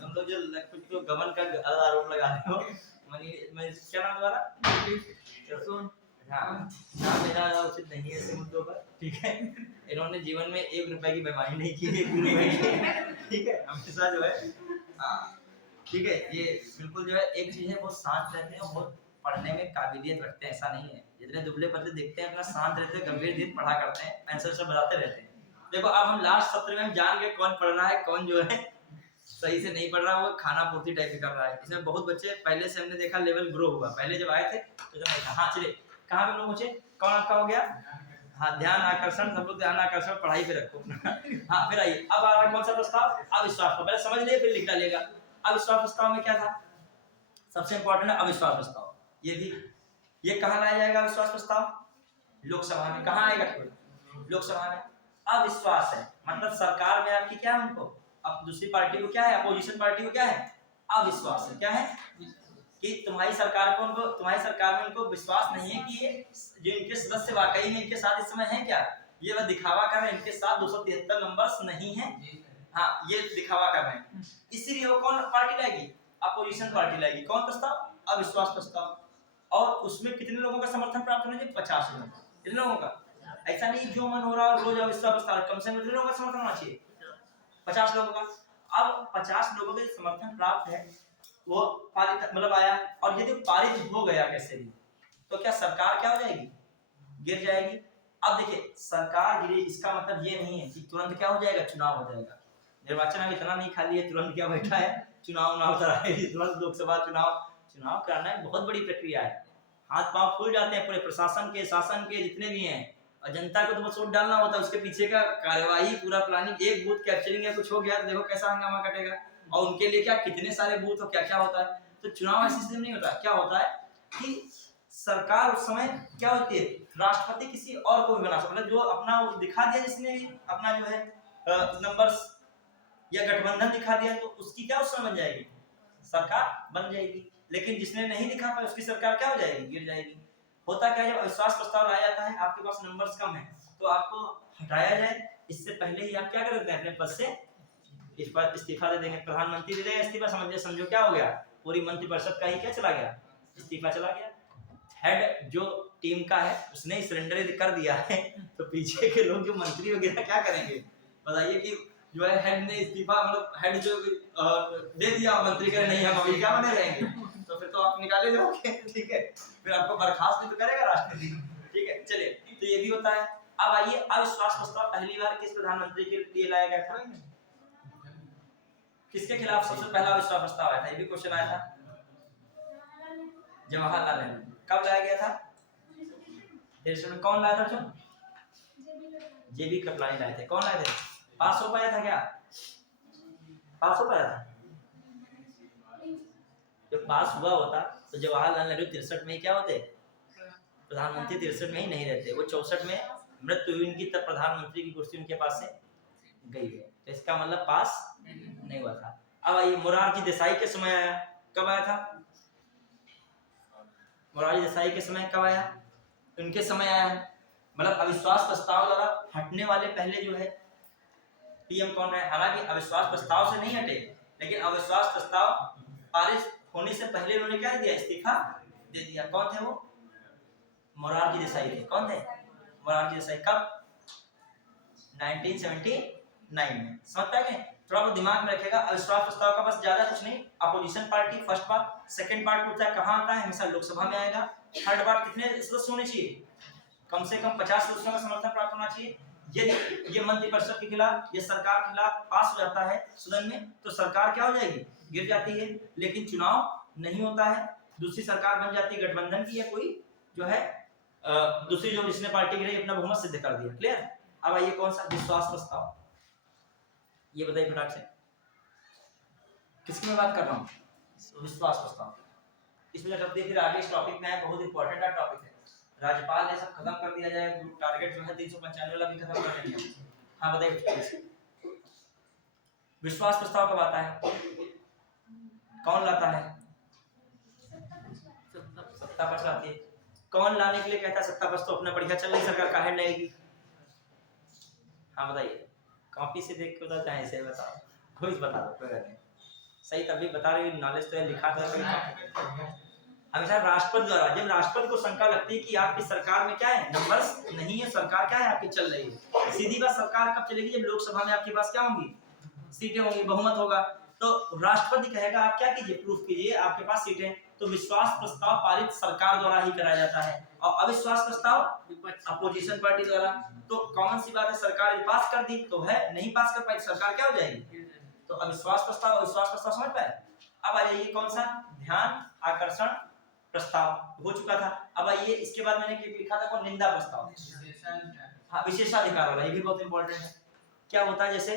तुम लोग, जो कुछ तो गबन का आरोप लगा रहे हो। मनीष क्या नाम तुम्हारा? हाँ, नाम लेना उचित नहीं है ऐसे मुद्दों पर। ठीक है, इन्होंने जीवन में 1 रुपए की बेईमानी नहीं की है। ठीक है, हमेशा जो है, हाँ ठीक है, ये बिल्कुल जो है एक चीज है, बहुत शांत रहते हैं, बहुत पढ़ने में काबिलियत रखते हैं, ऐसा नहीं है। जितने दुबले पतले दिखते हैं अपना शांत रहते हैं, गंभीर धीर पढ़ा करते हैं, आंसर सब बताते रहते हैं। देखो अब हम लास्ट सत्र में हम जान गए कौन पढ़ रहा है, कौन जो है सही से नहीं पढ़ रहा, वो खाना पूर्ति टाइप कर रहा है। इसमें बहुत बच्चे पहले से हमने देखा लेवल ग्रो हुआ। पहले जब आए थे तो जब नहीं था। हाँ चलिए, कहाँ पे लोग पहुंचे? कौन आपका हो गया? हाँ, ध्यान आकर्षण। सब लोग ध्यान आकर्षण पढ़ाई पे रखो। हाँ फिर आइए, अब आ रहा है कौन सा प्रस्ताव? अविश्वास। पहले समझ लिए फिर लिख डालिएगा। अविश्वास प्रस्ताव में क्या था? सबसे इंपॉर्टेंट है अविश्वास प्रस्ताव। ये भी, ये कहाँ लाया जाएगा अविश्वास प्रस्ताव? लोकसभा में। कहाँ आएगा? लोकसभा में। अविश्वास है मतलब सरकार में आपकी क्या है, उनको, अब दूसरी पार्टी को क्या है, अपोजिशन पार्टी को क्या है, अविश्वास है। क्या है कि तुम्हारी सरकार को, उनको, तुम्हारी सरकार में उनको विश्वास नहीं है कि ये जो इनके सदस्य वाकई में इनके साथ इस समय हैं क्या, ये वह दिखावा कर रहे हैं, इनके साथ 273 नंबर्स नहीं है। हाँ, ये दिखावा कर रहे हैं, इसीलिए वो कौन पार्टी लाएगी? अपोजिशन पार्टी लाएगी। कौन प्रस्ताव? अविश्वास प्रस्ताव। और उसमें कितने लोगों का समर्थन प्राप्त होना चाहिए? 50 लोगों का। कितने लोगों का? ऐसा नहीं जो मन हो रहा है रोज अविश्वास प्रस्ताव, कम से कम कितने लोगों का समर्थन होना चाहिए? 50 लोगों का। अब 50 लोगों के समर्थन प्राप्त है, वो पारित मतलब आया, और यदि पारित हो गया कैसे भी, तो क्या सरकार क्या हो जाएगी? गिर जाएगी। अब देखिए, सरकार गिरी इसका मतलब ये नहीं है कि तुरंत क्या हो जाएगा, चुनाव हो जाएगा। निर्वाचन आयोग इतना नहीं खाली है तुरंत क्या बैठा है, चुनाव ना होता है, तुरंत लोकसभा चुनाव करना एक बहुत बड़ी प्रक्रिया है। हाथ पांव फूल जाते हैं पूरे प्रशासन के, शासन के, जितने भी हैं, और जनता को तो बस वोट डालना होता है। उसके पीछे का कार्यवाही पूरा प्लानिंग, एक बूथ कैप्चरिंग या कुछ हो गया तो देखो कैसा हंगामा कटेगा, और उनके लिए क्या कितने सारे बूथ और क्या क्या होता है। तो चुनाव ऐसे सिस्टम नहीं होता। क्या होता है कि सरकार उस समय क्या होती है, राष्ट्रपति किसी और को भी बना सकता है, जो अपना दिखा दिया, जिसने अपना जो है नंबर्स या गठबंधन दिखा दिया, तो उसकी क्या उस समय बन जाएगी, सरकार बन जाएगी। लेकिन जिसने नहीं दिखा पाया उसकी सरकार क्या हो जाएगी, गिर जाएगी। होता क्या है, जब अविश्वास प्रस्ताव लाया जाता है, आपके पास नंबर्स कम है, तो आपको हटाया जाए, इससे पहले ही आप क्या कर देते हैं, अपने पद से इस्तीफा दे देंगे। प्रधानमंत्री दे देगा इस्तीफा, समझो क्या हो गया, पूरी मंत्रिपरिषद का ही क्या चला गया, इस्तीफा चला गया। हेड जो टीम का है उसने ही सरेंडर कर दिया है, तो पीछे के लोग जो मंत्री वगैरह क्या करेंगे, बताइए कि जो है हेड ने इस्तीफा, मतलब हेड जो दे दिया, मंत्री कहे नहीं हम अभी क्या बने रहेंगे, तो फिर तो आप निकाले जाओगे, ठीक है, फिर आपको बर्खास्त भी तो करेगा राष्ट्रपति, ठीक है। चलिए, तो ये भी होता है। अब आइए, अविश्वास प्रस्ताव पहली बार किस प्रधानमंत्री के लिए लाया गया था, किसके खिलाफ सबसे पहला अविश्वास प्रस्ताव आया था, ये भी क्वेश्चन आया था, जवाहरलाल नेहरू। कब लाया गया था, देश में कौन लाया था, जो जेबी कृपलानी लाए थे, कौन लाए थे, पास हो पाया था क्या, पास हो पाया था, जब पास हुआ होता तो जवाहरलाल नेहरू 63 में ही क्या होते, प्रधानमंत्री 63 में ही नहीं रहते, वो 64 में मृत्यु हुई उनकी, तब प्रधानमंत्री की कुर्सी उनके पास से गई है, तो इसका मतलब पास नहीं हुआ था। अब आइए, मोरारजी देसाई के समय आया, कब आया था, मोरारजी देसाई के समय कब आया, उनके समय आया है, मतलब अविश्वास प्रस्ताव द्वारा हटने वाले पहले जो है पीएम कौन रहे, हालांकि अविश्वास प्रस्ताव से नहीं हटे, लेकिन अविश्वास प्रस्ताव पारित होने से पहले उन्होंने क्या दिया, इस्तीफा दे दिया। कौन थे वो, मोरारजी देसाई थे। कौन थे, मोरारजी देसाई। कब, 1979 में। समझ पाएंगे, थोड़ा बहुत दिमाग में रखेगा, अविश्वास प्रस्ताव का बस ज्यादा कुछ नहीं, opposition party first part, second part पूछता है कहाँ आता है, हमेशा लोकसभा में आएगा, थर्ड पार्ट कितने सदस्य होने चाहिए, कम से कम 50 सदस्यों का समर्थन प्राप्त होना चाहिए। यदि ये मंत्रिपरिषद के खिलाफ, ये सरकार के खिलाफ पास हो जाता है सदन में, तो सरकार क्या हो जाएगी, गिर जाती है, लेकिन चुनाव नहीं होता है, दूसरी सरकार बन जाती है गठबंधन की, या कोई जो है दूसरी जो जिसने पार्टी के लिए अपना बहुमत सिद्ध कर दिया। क्लियर। अब आइए, कौन सा विश्वास प्रस्ताव, ये बताइए फटाक से, किसकी मैं बात कर रहा हूँ, विश्वास प्रस्ताव। इसमें जब फिर आगे इस टॉपिक में है, बहुत इंपॉर्टेंट टॉपिक है, राज्यपाल ने सब खत्म कर दिया जाए, टारगेट जो है 395 वाला भी खत्म कर दिया। हाँ बताइए, विश्वास प्रस्ताव कब आता है, कौन लाता है, सत्ता पक्ष लाती है। कौन लाने के लिए कहता है, सत्ता पक्ष तो अपना बढ़िया चल रही सरकार, काहे नहीं। हाँ बताइए, कॉपी से देख के बताओ, चाहे ऐसे बताओ, कोई बता दो, कोई नहीं, सही तभी बता रही, नॉलेज तो है, लिखा तो है। हमेशा राष्ट्रपति द्वारा, जब राष्ट्रपति को शंका लगती है कि आपकी सरकार में क्या है, नंबर्स नहीं है, सरकार क्या है आपकी चल रही है, सीधी बात, सरकार कब चलेगी, जब लोकसभा में आपके पास क्या होंगी, सीटें होंगी, बहुमत होगा, तो राष्ट्रपति कहेगा आप क्या कीजिए, प्रूफ कीजिए आपके पास सीटें, तो विश्वास प्रस्ताव पारित सरकार द्वारा ही कराया जाता है, और अविश्वास प्रस्ताव अपोजिशन पार्टी द्वारा। तो कॉमन सी बात है, सरकार ने पास कर दी तो है, नहीं पास कर पाई सरकार क्या हो जाएगी, तो अविश्वास प्रस्ताव, अविश्वास प्रस्ताव समझ पाए। अब आ जाइए, कौन सा, ध्यान आकर्षण प्रस्ताव हो चुका था। अब आइए, इसके बाद मैंने लिखा था कौन, निंदा प्रस्ताव, हाँ विशेषाधिकार वाला, ये भी बहुत इंपॉर्टेंट है। क्या होता है, जैसे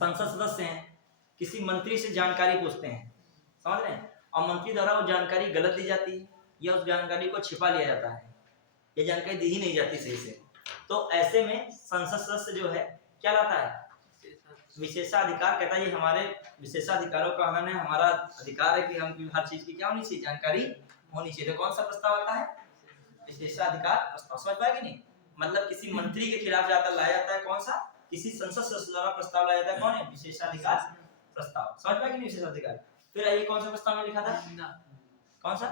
संसद सदस्य हैं, किसी मंत्री से जानकारी पूछते हैं, समझ रहे हैं, और मंत्री द्वारा वो जानकारी गलत दी जाती है, या उस जानकारी को छिपा लिया जाता है, ये जानकारी दी ही नहीं जाती सही से, तो ऐसे में संसद सदस्य जो है क्या लाता है, विशेषाधिकार, कहता है ये हमारे विशेषाधिकारों का हनन है, हमारा अधिकार है कि हम हर चीज की क्या होनी चाहिए, जानकारी होनी चाहिए। तो कौन सा प्रस्ताव आता है, विशेषाधिकार प्रस्ताव। समझ पाएगी नहीं, मतलब किसी मंत्री के खिलाफ जाकर लाया जाता है, कौन सा, किसी संसद सदस्य द्वारा प्रस्ताव लाया जाता है, कौन है, विशेषाधिकार प्रस्ताव। समझ पाएगी नहीं, विशेषाधिकार। फिर आइए, कौन सा प्रस्ताव में लिखा था, कौन सा,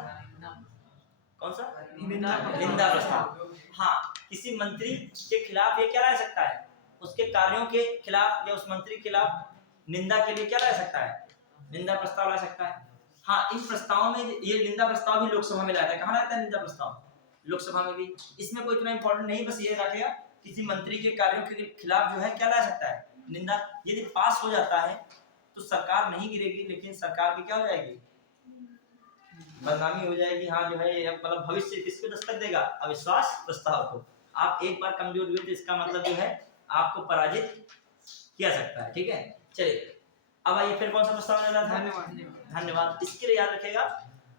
कौन सा, निंदा प्रस्ताव। हाँ, किसी मंत्री के खिलाफ ये क्या ला सकता है, उसके कार्यों के खिलाफ या उस मंत्री के खिलाफ निंदा के लिए क्या ला सकता है, निंदा प्रस्ताव ला सकता है। हाँ, इन प्रस्तावों में ये निंदा प्रस्ताव भी लोकसभा में लाता है, कहाँ लाता है निंदा प्रस्ताव, लोकसभा में भी। इसमें कोई इतना इंपॉर्टेंट नहीं, बस ये रखेगा किसी मंत्री के कार्यों के खिलाफ जो है क्या ला सकता है, निंदा। यदि पास हो जाता है तो सरकार नहीं गिरेगी, लेकिन सरकार की क्या हो जाएगी, बदनामी हो जाएगी। हाँ जो है, मतलब भविष्य किसको दस्तक देगा, अविश्वास प्रस्ताव को। आप एक बार कमजोर हुए तो इसका मतलब जो है आपको पराजित किया सकता है, ठीक है। चलिए, अब आइए, फिर कौन सा प्रस्ताव मिला था, धन्यवाद। इसके लिए याद रखेगा,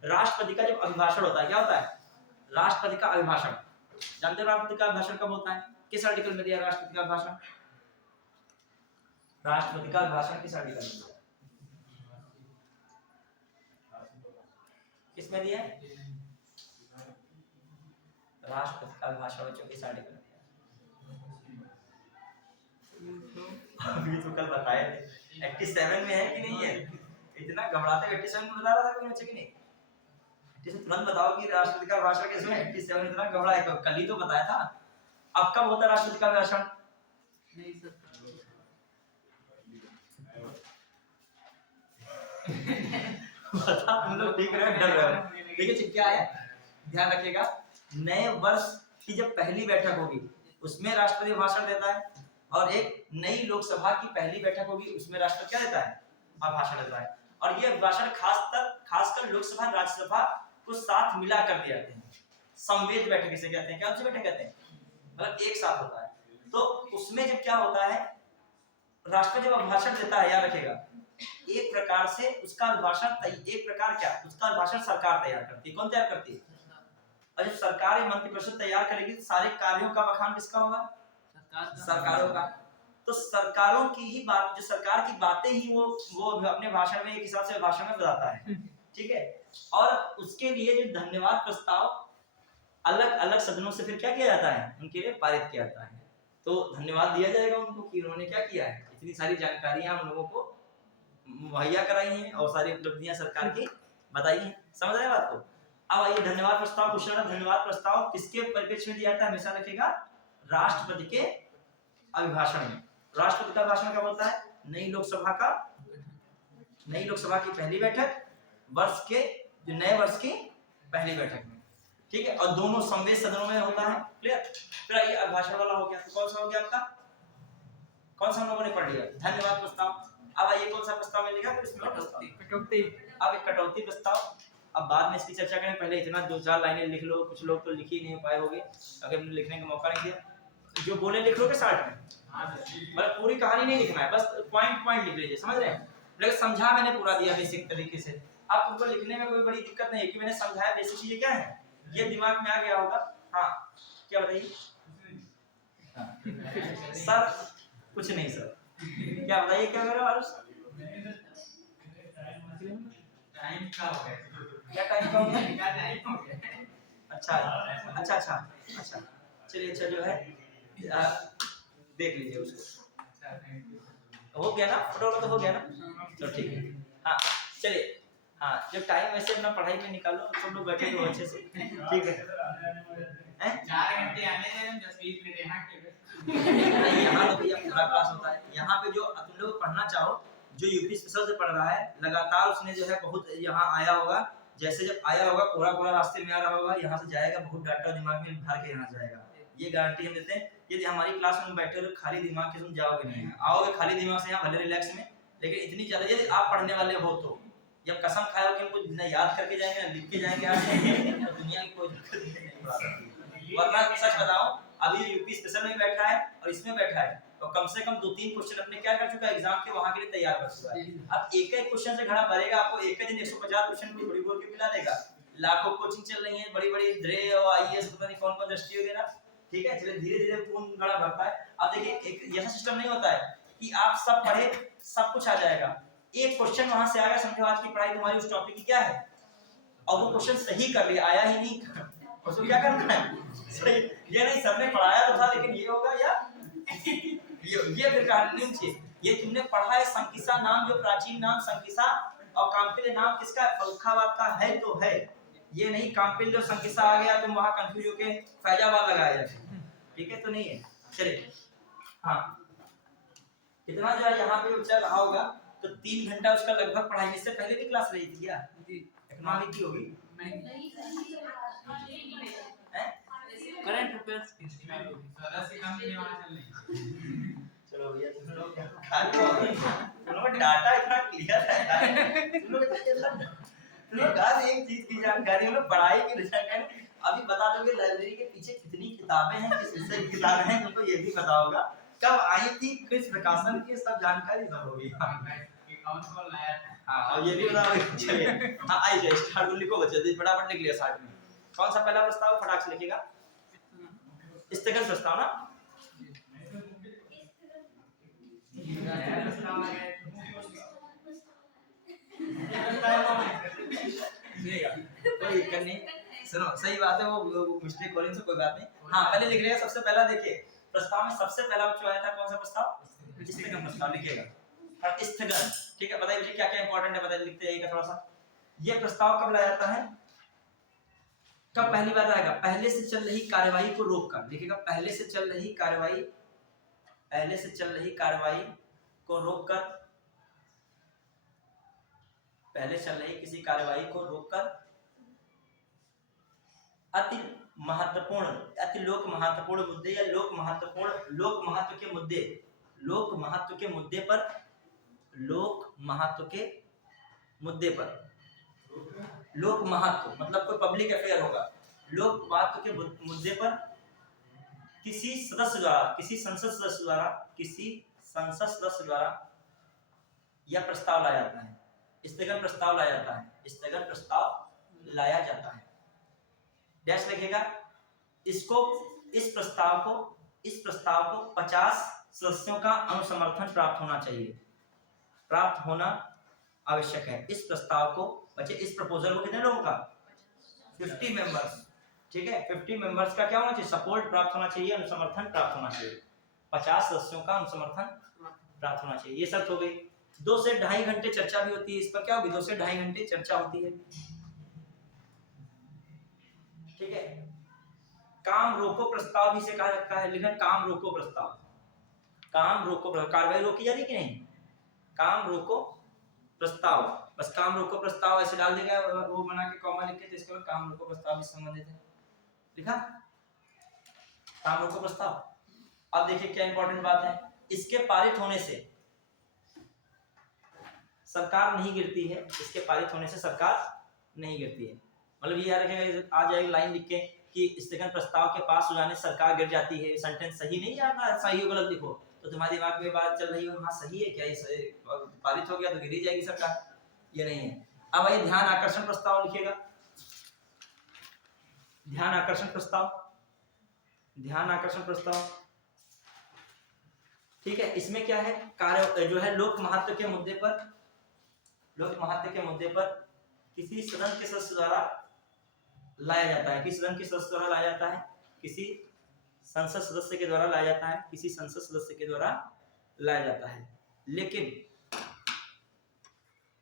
राष्ट्रपति का जब अभिभाषण होता है, क्या होता है, राष्ट्रपति का अभिभाषण। जानते हो राष्ट्रपति का अभिभाषण कब होता है, किस आर्टिकल में दिया राष्ट्रपति का अभिभाषण, राष्ट्रपति का अभिभाषण किस आर्टिकल में दिया, किसमें दिया है, राष्ट्रपति का भाषण बच्चों की साड़ी कर दिया। अभी तो कल बताए थे 87 में है कि नहीं है, इतना घबराते 87 में बता रहा था कोई बच्चे की नहीं, 87 तुरंत बताओ कि राष्ट्रपति का भाषण किसमें 87 इतना घबराए, कल ही तो बताया था। अब कब होता है राष्ट्रपति का भाषण? नहीं सर। बता तुम लोग देख रहे हो, डर रहे हो। देखिए क्या है, ध्यान रखिएगा, नए वर्ष की जब पहली बैठक होगी उसमें राष्ट्रपति भाषण देता है, और एक नई लोकसभा की पहली बैठक होगी उसमें राष्ट्रपति क्या देता है, भाषण देता है। और ये भाषण खासकर लोकसभा राज्यसभा को साथ मिला कर दिए जाते हैं, संवेद बैठक इसे कहते हैं। क्या बैठक कहते हैं, मतलब एक साथ होता है। तो उसमें जब क्या होता है, राष्ट्रपति जब भाषण देता है, याद रखिएगा, एक प्रकार से उसका भाषण एक प्रकार क्या, उसका भाषण सरकार तैयार करती है। कौन तैयार करती है? और जब सरकार मंत्रिपरिषद तैयार करेगी तो सारे कार्यों का बखान किसका होगा? सरकारों का। तो सरकारों की ही बात, जो सरकार की बातें ही वो अपने भाषण में एक हिसाब से भाषण में बताता है, ठीक है। और उसके लिए जो धन्यवाद प्रस्ताव अलग अलग सदनों से फिर क्या किया जाता है, उनके लिए पारित किया जाता है। तो धन्यवाद दिया जाएगा उनको कि उन्होंने क्या किया है, इतनी सारी जानकारियां हम लोगों को मुहैया कराई हैं और सारी उपलब्धियां सरकार की बताई हैं। समझ आए बात को? अब आइए धन्यवाद प्रस्ताव क्वेश्चन है, धन्यवाद प्रस्ताव किसके परिप्रेक्ष्य में दिया जाता है? हमेशा रखिएगा राष्ट्रपति के अभिभाषण में। राष्ट्रपति का भाषण कब होता है? नई लोकसभा की पहली बैठक, वर्ष के जो नए वर्ष की पहली बैठक में, ठीक है। और दोनों संवेद सदनों में होता है। क्लियर? फिर आइए अभिभाषण वाला हो गया, तो कौन सा हो गया आपका, कौन सा हम लोगों ने पढ़ लिया? धन्यवाद प्रस्ताव। अब आइए कौन सा प्रस्ताव मिलेगा? कटौती। अब एक कटौती प्रस्ताव। अब बाद में इसकी चर्चा करें, पहले इतना 2-4 लाइनें लिख लो। कुछ लोग तो लिख ही नहीं पाए होंगे, अगर हमने लिखने का मौका नहीं दिया। जो बोले लिख लोगे शॉर्ट में, मतलब पूरी कहानी नहीं लिखना है, बस पॉइंट लिख लीजिए, समझ रहे हैं? लेकिन समझा मैंने पूरा दिया बेसिक तरीके से। अब तुमको लिखने में कोई बड़ी दिक्कत नहीं है कि मैंने समझाया बेसिक चीजें क्या है, ये दिमाग में आ गया होगा। हाँ क्या बताइए? सर कुछ नहीं सर, क्या बताइए, क्या मेरा वारुस? टाइम का हो गया, क्या टाइम का हो गया? अच्छा, चलिए, अच्छा जो है देख लीजिए उसको। हो गया ना, फोटो तो हो गया ना, तो ठीक है। हाँ चलिए, हाँ जब टाइम वैसे अपना पढ़ाई में निकालो, सब लोग बैठे हो अच्छे से, ठीक है। 4 घंटे आने में 10-20 मिनट यहाँ के नहीं, यहाँ तो भैया पूरा क्लास होता है। यहाँ पे जो तुम लोग पढ़ना चाहो, जो यूपी स्पेशल से पढ़ रहा है लगातार, उसने जो है बहुत यहाँ आया होगा, जैसे जब आया होगा कोरा रास्ते में आ रहा होगा, यहाँ से जाएगा बहुत डाटा दिमाग में भर के यहाँ जाएगा, ये गारंटी हम देते हैं। यदि हमारी क्लास में बैठे हो खाली दिमाग के तुम जाओगे नहीं, आओगे खाली दिमाग से यहाँ भले रिलैक्स में, लेकिन इतनी ज्यादा यदि आप पढ़ने वाले हो तो जब कसम खाए हो कि हमको ना याद करके जाएंगे ना लिख के जाएंगे तो दुनिया की कोई दिक्कत नहीं। वरना सच बताओ, अभी यूपी स्पेशल में बैठा है और इसमें बैठा है, तो कम से कम 2-3 क्वेश्चन अपने क्या कर चुका है, एग्जाम के वहां के लिए तैयार कर चुका है। अब एक क्वेश्चन से घड़ा भरेगा, आपको एक दिन 150 क्वेश्चन कोई बड़ी बोल के पिला देगा। लाखों कोचिंग चल रही है, बड़ी द्रे और आईएएस पता नहीं कौन दृष्टि वगैरह, ठीक है। चलिए धीरे धीरे पूर्ण घड़ा भरता है। अब देखिए एक ऐसा सिस्टम नहीं होता है कि आप सब पढ़े सब कुछ आ जाएगा। एक क्वेश्चन वहां से आ गया, समझो आज की पढ़ाई तुम्हारी उस टॉपिक की क्या है, और वो क्वेश्चन सही कर लिया, आया ही नहीं, उसको क्या करना है सही। ये नहीं सर ने पढ़ाया तो था लेकिन ये होगा या ये फिर कहानी नहीं, ये तुमने पढ़ा है संकिसा नाम, जो प्राचीन नाम संकिसा और कांपिल्य नाम किसका है, फरुखाबाद का है तो है। ये नहीं कांपिल्य और संकिसा आ गया तुम वहां कंफ्यूज होके फैजाबाद लगाया जाए, ठीक है, तो नहीं है। चलिए हाँ, कितना जो है यहाँ पे चल रहा होगा, तो 3 घंटा उसका लगभग पढ़ाई। इससे पहले भी क्लास रही थी क्या? इकोनॉमिक की होगी, करंट अफेयर्स की सदस्य कम नहीं वहां चल रही। चलो भैया तुम लोग डाटा इतना क्लियर है, तुम लोग आज एक चीज की जानकारी, मतलब पढ़ाई की जानकारी अभी बता दोगे। लाइब्रेरी के पीछे कितनी किताबें हैं, किस विषय की किताबें हैं, तुमको ये भी पता होगा, कब आई थी, किस प्रकाशन की, सब जानकारी सब होगी। कौन कौन लाया था, हाँ और ये भी बताओगे। चलिए हाँ आइए स्टार्ट को लिखो बच्चे, फटाफट लिख लिया स्टार्ट में। कौन सा पहला प्रस्ताव फटाक से लिखेगा? स्थगन प्रस्ताव ना, कोई करने सुनो सही बात है, वो मिस्टेक हो रही है, कोई बात नहीं। हाँ पहले लिख रहे सबसे पहला देखिए प्रस्ताव में सबसे पहला जो आया था कौन सा प्रस्ताव, स्थगन प्रस्ताव लिखिएगा। और स्थगन, ठीक है, बताइए मुझे क्या क्या इंपॉर्टेंट है, बताइए लिखते जाइएगा थोड़ा सा। ये प्रस्ताव कब लाया जाता है, कब पहली बार आएगा, पहले से चल रही कार्यवाही को रोककर, लिखिएगा पहले से चल रही कार्यवाही, पहले से चल रही कार्यवाही को रोककर, पहले चल रही किसी कार्यवाही को रोककर अति महत्वपूर्ण, अति लोक महत्वपूर्ण मुद्दे या लोक महत्व के मुद्दे, लोक महत्व के मुद्दे पर, लोक महत्व के मुद्दे पर, लोक महत्व मतलब कोई पब्लिक अफेयर होगा, लोक महत्व के मुद्दे पर किसी सदस्य द्वारा, किसी संसद सदस्य द्वारा, किसी संसद सदस्य द्वारा यह प्रस्ताव लाया जाता है, स्थगन प्रस्ताव लाया जाता है, स्थगन प्रस्ताव लाया जाता है। डैश लिखेगा, इसको, इस प्रस्ताव को 50 सदस्यों का अनुसमर्थन प्राप्त होना चाहिए, प्राप्त होना आवश्यक है। इस प्रस्ताव को, बच्चे इस प्रपोजल को कितने लोगों का, 50 मेंबर्स, ठीक है, 50 मेंबर्स का क्या होना चाहिए, सपोर्ट प्राप्त होना चाहिए, अनुसमर्थन प्राप्त होना चाहिए, 50 सदस्यों का अनुसमर्थन प्राप्त होना चाहिए। ये शर्त हो गई। 2 से 2.5 घंटे चर्चा भी होती है इस पर, क्या होगी, 2 से 2.5 घंटे चर्चा होती है, ठीक है। काम रोको प्रस्ताव भी से कहा जाता है, लिखना काम रोको प्रस्ताव, काम रोको, कार्रवाई रोकी जा रही कि नहीं, काम रोको प्रस्ताव, बस काम रोको प्रस्ताव ऐसे डाल देगा, वो बना के कॉमा लिख के, तो इसके बाद काम रोको प्रस्ताव से संबंधित है, लिखा काम रोको प्रस्ताव। अब देखिए क्या इंपॉर्टेंट बात है, इसके पारित होने से सरकार नहीं गिरती है, इसके पारित होने से सरकार नहीं गिरती है, मतलब ये याद रखेगा, आ जाएगी लाइन लिख के कि स्थगन प्रस्ताव के पास हो जाने सरकार गिर जाती है, सेंटेंस सही नहीं आता, सही हो गलत लिखो, तो तुम्हारे दिमाग में बात चल रही हो हाँ सही है क्या, ये पारित हो गया तो गिर ही जाएगी सरकार, ये नहीं है। अब आइए ध्यान आकर्षण प्रस्ताव लिखिएगा, ध्यान आकर्षण प्रस्ताव, ध्यान आकर्षण प्रस्ताव, ठीक है। इसमें क्या है, कार्य जो है लोक महत्व के मुद्दे पर, लोक महत्व के मुद्दे पर किसी सदन के सदस्य द्वारा लाया जाता है, किसी सदन के सदस्य द्वारा लाया जाता है, किसी संसद सदस्य के द्वारा लाया जाता है, किसी संसद सदस्य के द्वारा लाया जाता है, लेकिन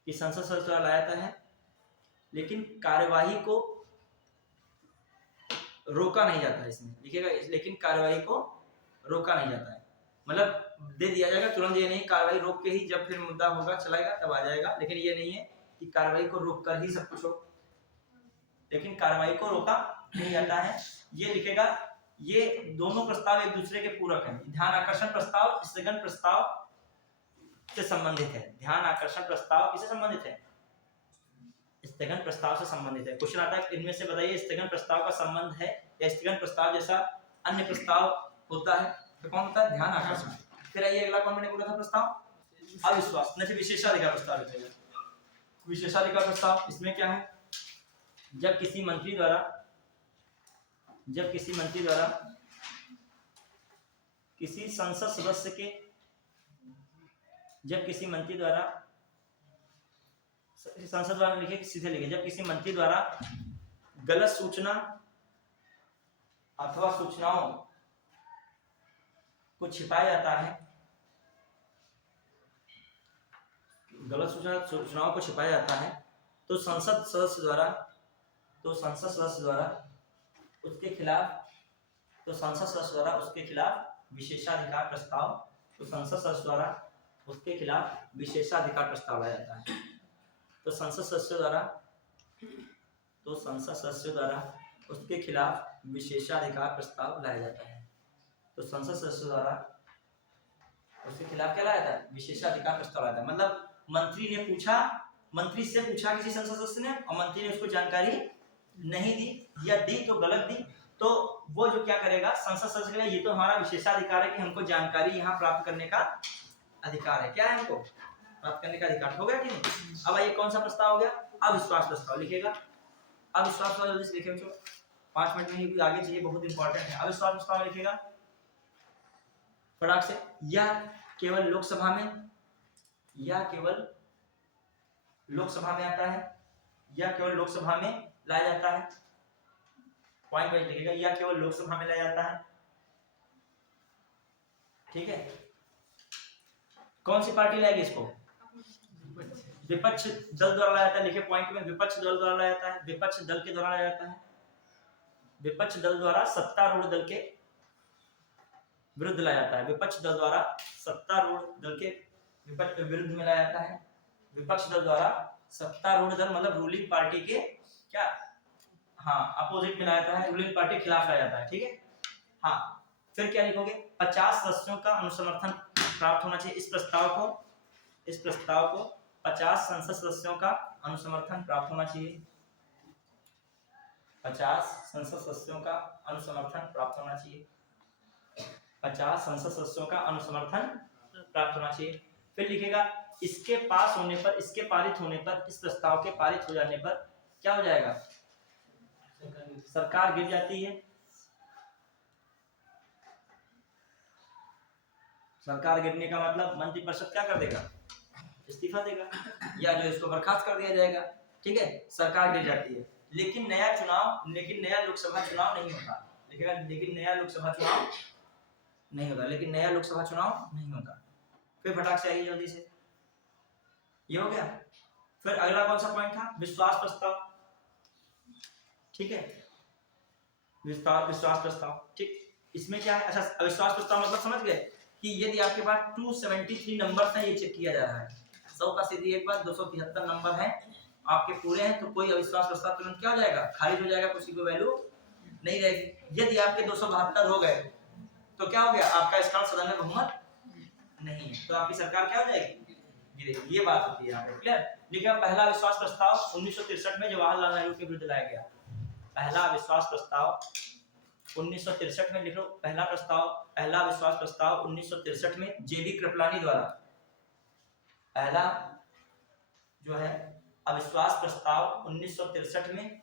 कि संसद सदस्य द्वारा लाया जाता है, लेकिन कार्यवाही को रोका नहीं जाता है, इसमें लिखिएगा, लेकिन कार्यवाही को रोका नहीं जाता है, मतलब दे दिया जाएगा तुरंत, ये नहीं कार्यवाही रोक के ही जब फिर मुद्दा होगा चलाएगा तब आ जाएगा, लेकिन ये नहीं है कि कार्यवाही को रोक कर ही सब कुछ हो, लेकिन कार्यवाही को रोका नहीं जाता है। ये लिखेगा, ये दोनों प्रस्ताव एक दूसरे के पूरक हैं। ध्यान आकर्षण प्रस्ताव स्थगन प्रस्ताव से संबंधित है, ध्यान आकर्षण प्रस्ताव किससे संबंधित है, स्थगन प्रस्ताव से संबंधित है। क्वेश्चन आता है इनमें से बताइए स्थगन प्रस्ताव का संबंध है या स्थगन प्रस्ताव जैसा अन्य प्रस्ताव होता है, तो कौन होता है, ध्यान आकर्षण। फिर आइए अगला कौन मैंने बोला था प्रस्ताव, अविश्वास, नहीं विशेषाधिकार प्रस्ताव लिखेगा, विशेषाधिकार प्रस्ताव। इसमें क्या है, जब किसी मंत्री द्वारा किसी संसद सदस्य के, जब किसी मंत्री द्वारा, संसद द्वारा लिखे सीधे लिखे, जब किसी मंत्री द्वारा गलत सूचना अथवा सूचनाओं को छिपाया जाता है, गलत सूचनाओं को छिपाया जाता है, तो संसद सदस्य द्वारा उसके खिलाफ विशेषाधिकार प्रस्ताव, तो संसद सदस्य द्वारा उसके खिलाफ विशेषाधिकार प्रस्ताव लाया जाता है। तो संसद सदस्य द्वारा उसके खिलाफ विशेषाधिकार प्रस्ताव लाया जाता है। तो संसद सदस्य द्वारा उसके खिलाफ क्या लाया जाता है, विशेषाधिकार प्रस्ताव लाया जाता है। मतलब मंत्री से पूछा किसी संसद सदस्य ने, और मंत्री ने उसको जानकारी नहीं दी या दी तो गलत दी, तो वो जो क्या करेगा, संसद सदस्य कहेगा ये तो हमारा विशेषाधिकार है कि हमको जानकारी यहाँ प्राप्त करने का अधिकार है, क्या है हमको प्राप्त करने का अधिकार, हो गया कि नहीं। अब आइए कौन सा प्रस्ताव हो गया, अविश्वास प्रस्ताव लिखेगा, अविश्वास प्रस्ताव जल्दी से लिखे बच्चों, 5 मिनट में आगे चाहिए, बहुत इंपॉर्टेंट है। अविश्वास प्रस्ताव लिखेगा फटाक से, यह केवल लोकसभा में आता है, यह केवल लोकसभा में लाया जाता है, पॉइंट वाइज लिखेगा, या केवल लोकसभा में लाया जाता है। ठीक है, कौन सी पार्टी लाएगी इसको? विपक्ष दल द्वारा लाया जाता है। लिखे पॉइंट में, विपक्ष दल द्वारा लाया जाता है, विपक्ष दल के द्वारा लाया जाता है, विपक्ष दल द्वारा सत्तारूढ़ दल के विरुद्ध लाया जाता है, विपक्ष दल द्वारा सत्तारूढ़ दल के विरुद्ध में लाया जाता है, विपक्ष दल द्वारा सत्तारूढ़ दल मतलब रूलिंग पार्टी के क्या, हाँ अपोजिट में लाया जाता है, रूलिंग पार्टी के खिलाफ लाया जाता है। ठीक है, हाँ फिर क्या लिखोगे? 50 सदस्यों का अनुसमर्थन प्राप्त होना चाहिए। इस प्रस्ताव को 50 संसद सदस्यों का अनुसमर्थन प्राप्त होना चाहिए। 50 संसद सदस्यों का अनुसमर्थन प्राप्त होना चाहिए। 50 संसद सदस्यों का अनुसमर्थन प्राप्त होना चाहिए। फिर लिखेगा इसके पास होने पर, इसके पारित होने पर, इस प्रस्ताव के पारित हो जाने पर क्या हो जाएगा? सरकार गिर जाती है। सरकार गिरने का मतलब मंत्रिपरिषद क्या कर देगा? इस्तीफा देगा, या जो इसको बर्खास्त कर दिया जाएगा। ठीक है, सरकार गिर जाती है, लेकिन नया लोकसभा चुनाव नहीं होता। लिखेगा लेकिन नया लोकसभा चुनाव नहीं होता। फिर फटाक से आइए जल्दी से, ये हो गया। फिर अगला कौन सा पॉइंट था? विश्वास प्रस्ताव। ठीक है, विश्वास प्रस्ताव। ठीक, इसमें क्या है? अच्छा, अविश्वास प्रस्ताव मतलब समझ गए कि यदि आपके पास 273 नंबर है, ये चेक किया जा रहा है, 100 का सीधी एक बार 273 नंबर है आपके पूरे हैं, तो कोई अविश्वास प्रस्ताव तुरंत क्या हो जाएगा? खारिज हो जाएगा, कुछ की वैल्यू नहीं रहेगी। यदि आपके 272 हो गए तो क्या हो गया? आपका स्थान सदन में बहुमत नहीं, तो आपकी सरकार क्या हो जाएगी? गिरेगी। ये बात होती है यहाँ पे, क्लियर? लिखिए पहला विश्वास प्रस्ताव 1963 में जवाहरलाल नेहरू के विरुद्ध लाया गया। पहला विश्वास प्रस्ताव 1963 में, लिख लो पहला विश्वास प्रस्ताव 1963 में जेबी कृपलानी द्वारा, पहला जो है अविश्वास प्रस्ताव 1963 में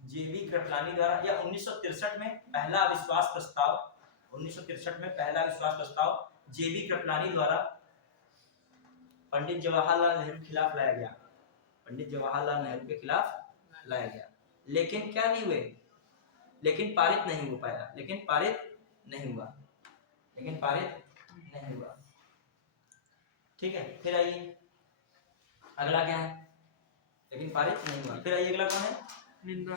जेबी कृपलानी द्वारा, या 1963 में पहला अविश्वास प्रस्ताव जेबी कृपलानी द्वारा पंडित जवाहरलाल नेहरू के खिलाफ लाया गया। पंडित जवाहरलाल नेहरू के खिलाफ लाया गया, लेकिन क्या नहीं हुए? लेकिन पारित नहीं हो पाया, लेकिन पारित नहीं हुआ। ठीक है, फिर आइए अगला क्या है? लेकिन पारित नहीं हुआ। फिर आइए अगला कौन है? निंदा।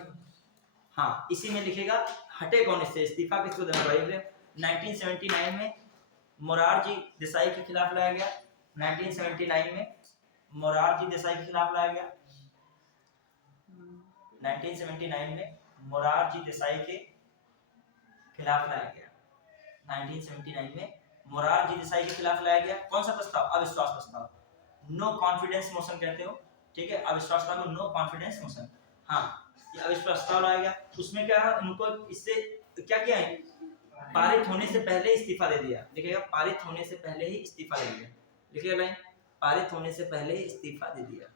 हाँ, इसी में लिखेगा हटे कौन इससे? इस्तीफा किसको देना भाई? 1979 में मोरारजी देसाई के खिलाफ लाया गया। 1979 में मोरारजी देसाई के खिलाफ लाया गया। 1979 में मोरारजी देसाई के खिलाफ लाया गया। 1979 में मोरारजी देसाई के खिलाफ लाया गया। कौन सा प्रस्ताव? अविश्वास प्रस्ताव, नो कॉन्फिडेंस मोशन कहते हो। ठीक है, अविश्वास प्रस्ताव को नो कॉन्फिडेंस मोशन। हाँ, ये अविश्वास प्रस्ताव लाया गया। उसमें क्या है? उनको इससे क्या किया है? पारित होने से पहले इस्तीफा दे दिया। देखिएगा पारित होने से पहले ही इस्तीफा दे दिया। लिखिए लाइन, पारित होने से पहले ही इस्तीफा दे दिया।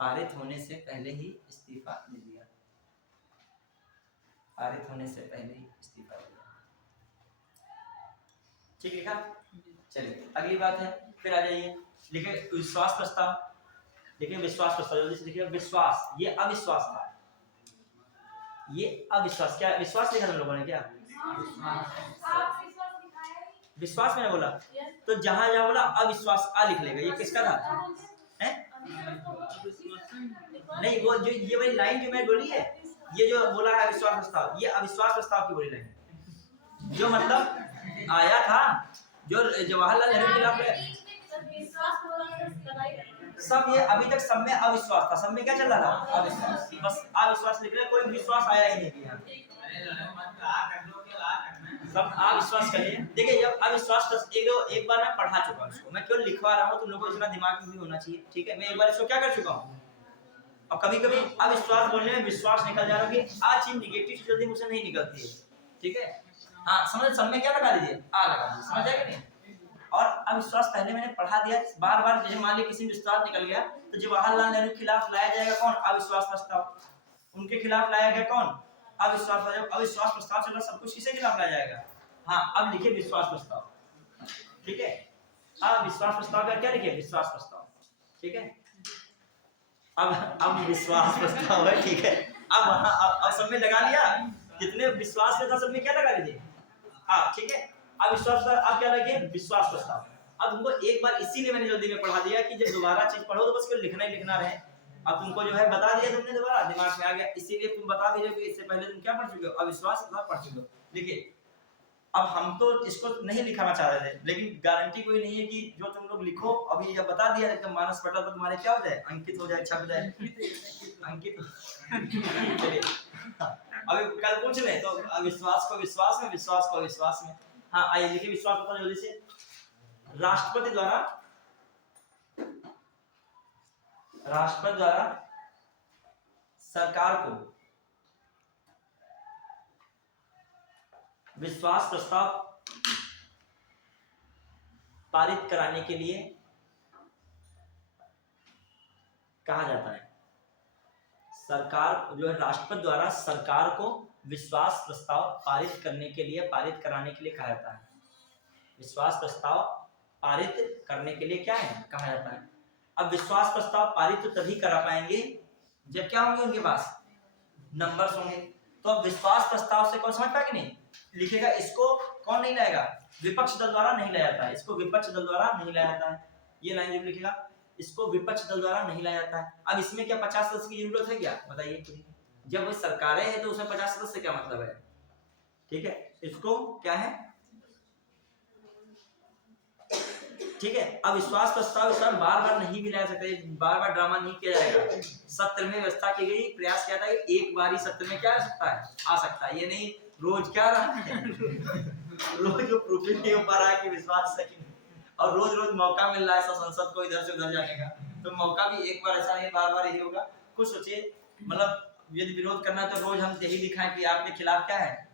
पारित होने से पहले ही इस्तीफा दे दिया। पारित होने से पहले ही इस्तीफा दे दिया। ठीक है क्या? चलिए अगली बात है, फिर आ जाइए। लिखिए विश्वास प्रस्ताव। देखिए विश्वास प्रस्ताव जल्दी से लिखिए। विश्वास, ये अविश्वास था, ये अविश्वास। क्या विश्वास लिखा हम लोगों ने? क्या विश्वास मैंने बोला? तो जहां जहां बोला अविश्वास आ लिख लेगा। ये किसका था? है? नहीं, वो जो ये वाली लाइन जो मैंने बोली है, ये जो बोला है अविश्वास प्रस्ताव, ये अविश्वास प्रस्ताव की बोली लाइन, जो मतलब आया था, जो जवाहरलाल नेहरू के खिलाफ सब, ये अभी तक सब में अविश्वास था। सब में क्या चल रहा था? अविश्वास। बस अविश्वास लिख रहे, कोई विश्वास आया ही नहीं यहाँ। सब अविश्वास करिए। देखिए जब अविश्वास एक बार मैं पढ़ा चुका हूँ इसको, मैं केवल लिखवा रहा हूँ, तुम लोगों को इतना दिमाग में भी होना चाहिए। ठीक है, मैं एक बार इसको क्या कर चुका हूँ, और कभी कभी अविश्वास बोलने में विश्वास निकल जा रहा है कि आज चीज निगेटिव चीज जल्दी मुझसे नहीं निकलती है। ठीक है, हाँ समझ, सब में क्या लगा दीजिए? आ लगा दीजिए, समझ आएगा नहीं? और अविश्वास पहले मैंने पढ़ा दिया, बार बार जैसे मान लीजिए किसी में विश्वास निकल गया, तो जवाहरलाल नेहरू के खिलाफ लाया जाएगा कौन? अविश्वास प्रस्ताव। उनके खिलाफ लाया गया कौन? अविश्वास प्रस्ताव। अविश्वास प्रस्ताव से सब कुछ किसके खिलाफ लाया जाएगा? हाँ, अब लिखिए विश्वास प्रस्ताव। ठीक है, अब विश्वास प्रस्ताव का क्या लिखिए? विश्वास प्रस्ताव। ठीक है, अब विश्वास प्रस्ताव है। ठीक है, अब सब में लगा लिया, कितने विश्वास के था सब में क्या लगा लीजिए। हाँ ठीक है, अब विश्वास आप क्या लगे, विश्वास प्रस्ताव। अब तुमको एक बार इसीलिए मैंने जल्दी में पढ़ा दिया कि जब दोबारा चीज पढ़ो तो बस केवल लिखना ही लिखना रहे। अब तुमको जो है बता दिया तुमने, दोबारा दिमाग में आ गया, इसीलिए तुम बता भी रहे हो कि इससे पहले तुम क्या पढ़ चुके हो, अविश्वास प्रस्ताव पढ़ चुके हो। देखिए अब हम तो इसको नहीं लिखाना चाह रहे थे, लेकिन गारंटी कोई नहीं है कि जो तुम लोग लिखो अभी जब बता दिया एकदम मानस पटल पर तुम्हारे क्या हो जाए, अंकित हो जाए, छप जाए, अंकित चलिए अभी कल पूछ ले तो अविश्वास को विश्वास में, विश्वास को अविश्वास में। हाँ आइए देखिए विश्वास होता जल्दी से। राष्ट्रपति द्वारा सरकार को विश्वास प्रस्ताव पारित कराने के लिए कहा जाता है। सरकार जो है राष्ट्रपति द्वारा सरकार को विश्वास प्रस्ताव पारित करने के लिए, पारित कराने के लिए कहा जाता है। विश्वास प्रस्ताव पारित करने के लिए क्या है, कहा जाता है। अब विश्वास प्रस्ताव पारित तो तभी करा पाएंगे जब क्या होंगे उनके पास, नंबर्स होंगे। तो अब विश्वास प्रस्ताव से कौन समझ पाएगा, नहीं लिखेगा, इसको कौन नहीं लाएगा, विपक्ष दल द्वारा नहीं लाया जाता है, इसको विपक्ष दल द्वारा नहीं लाया जाता है। ये लाइन जब लिखेगा, इसको विपक्ष दल द्वारा नहीं लाया जाता है। अब इसमें क्या 50 सदस्य की जरूरत है क्या, बताइए। जब वो सरकारें हैं तो उसमें 50 सदस्य क्या मतलब है, ठीक है। इसको क्या है, ठीक है। अब विश्वास प्रस्ताव इस बार बार नहीं भी ला सकते, बार बार ड्रामा नहीं किया जाएगा। सत्र में व्यवस्था की गई, प्रयास किया था कि एक बार ही सत्र में क्या आ सकता है, आ सकता है, ये नहीं रोज क्या रहा है रोज जो प्रूफिंग नहीं हो पा रहा है कि विश्वास सही, और रोज रोज मौका मिल रहा है संसद को इधर से उधर जाने का, तो मौका भी एक बार ऐसा नहीं, बार बार यही होगा। कुछ सोचिए, मतलब यदि विरोध करना है तो रोज हम यही दिखाएं कि आपके खिलाफ क्या है,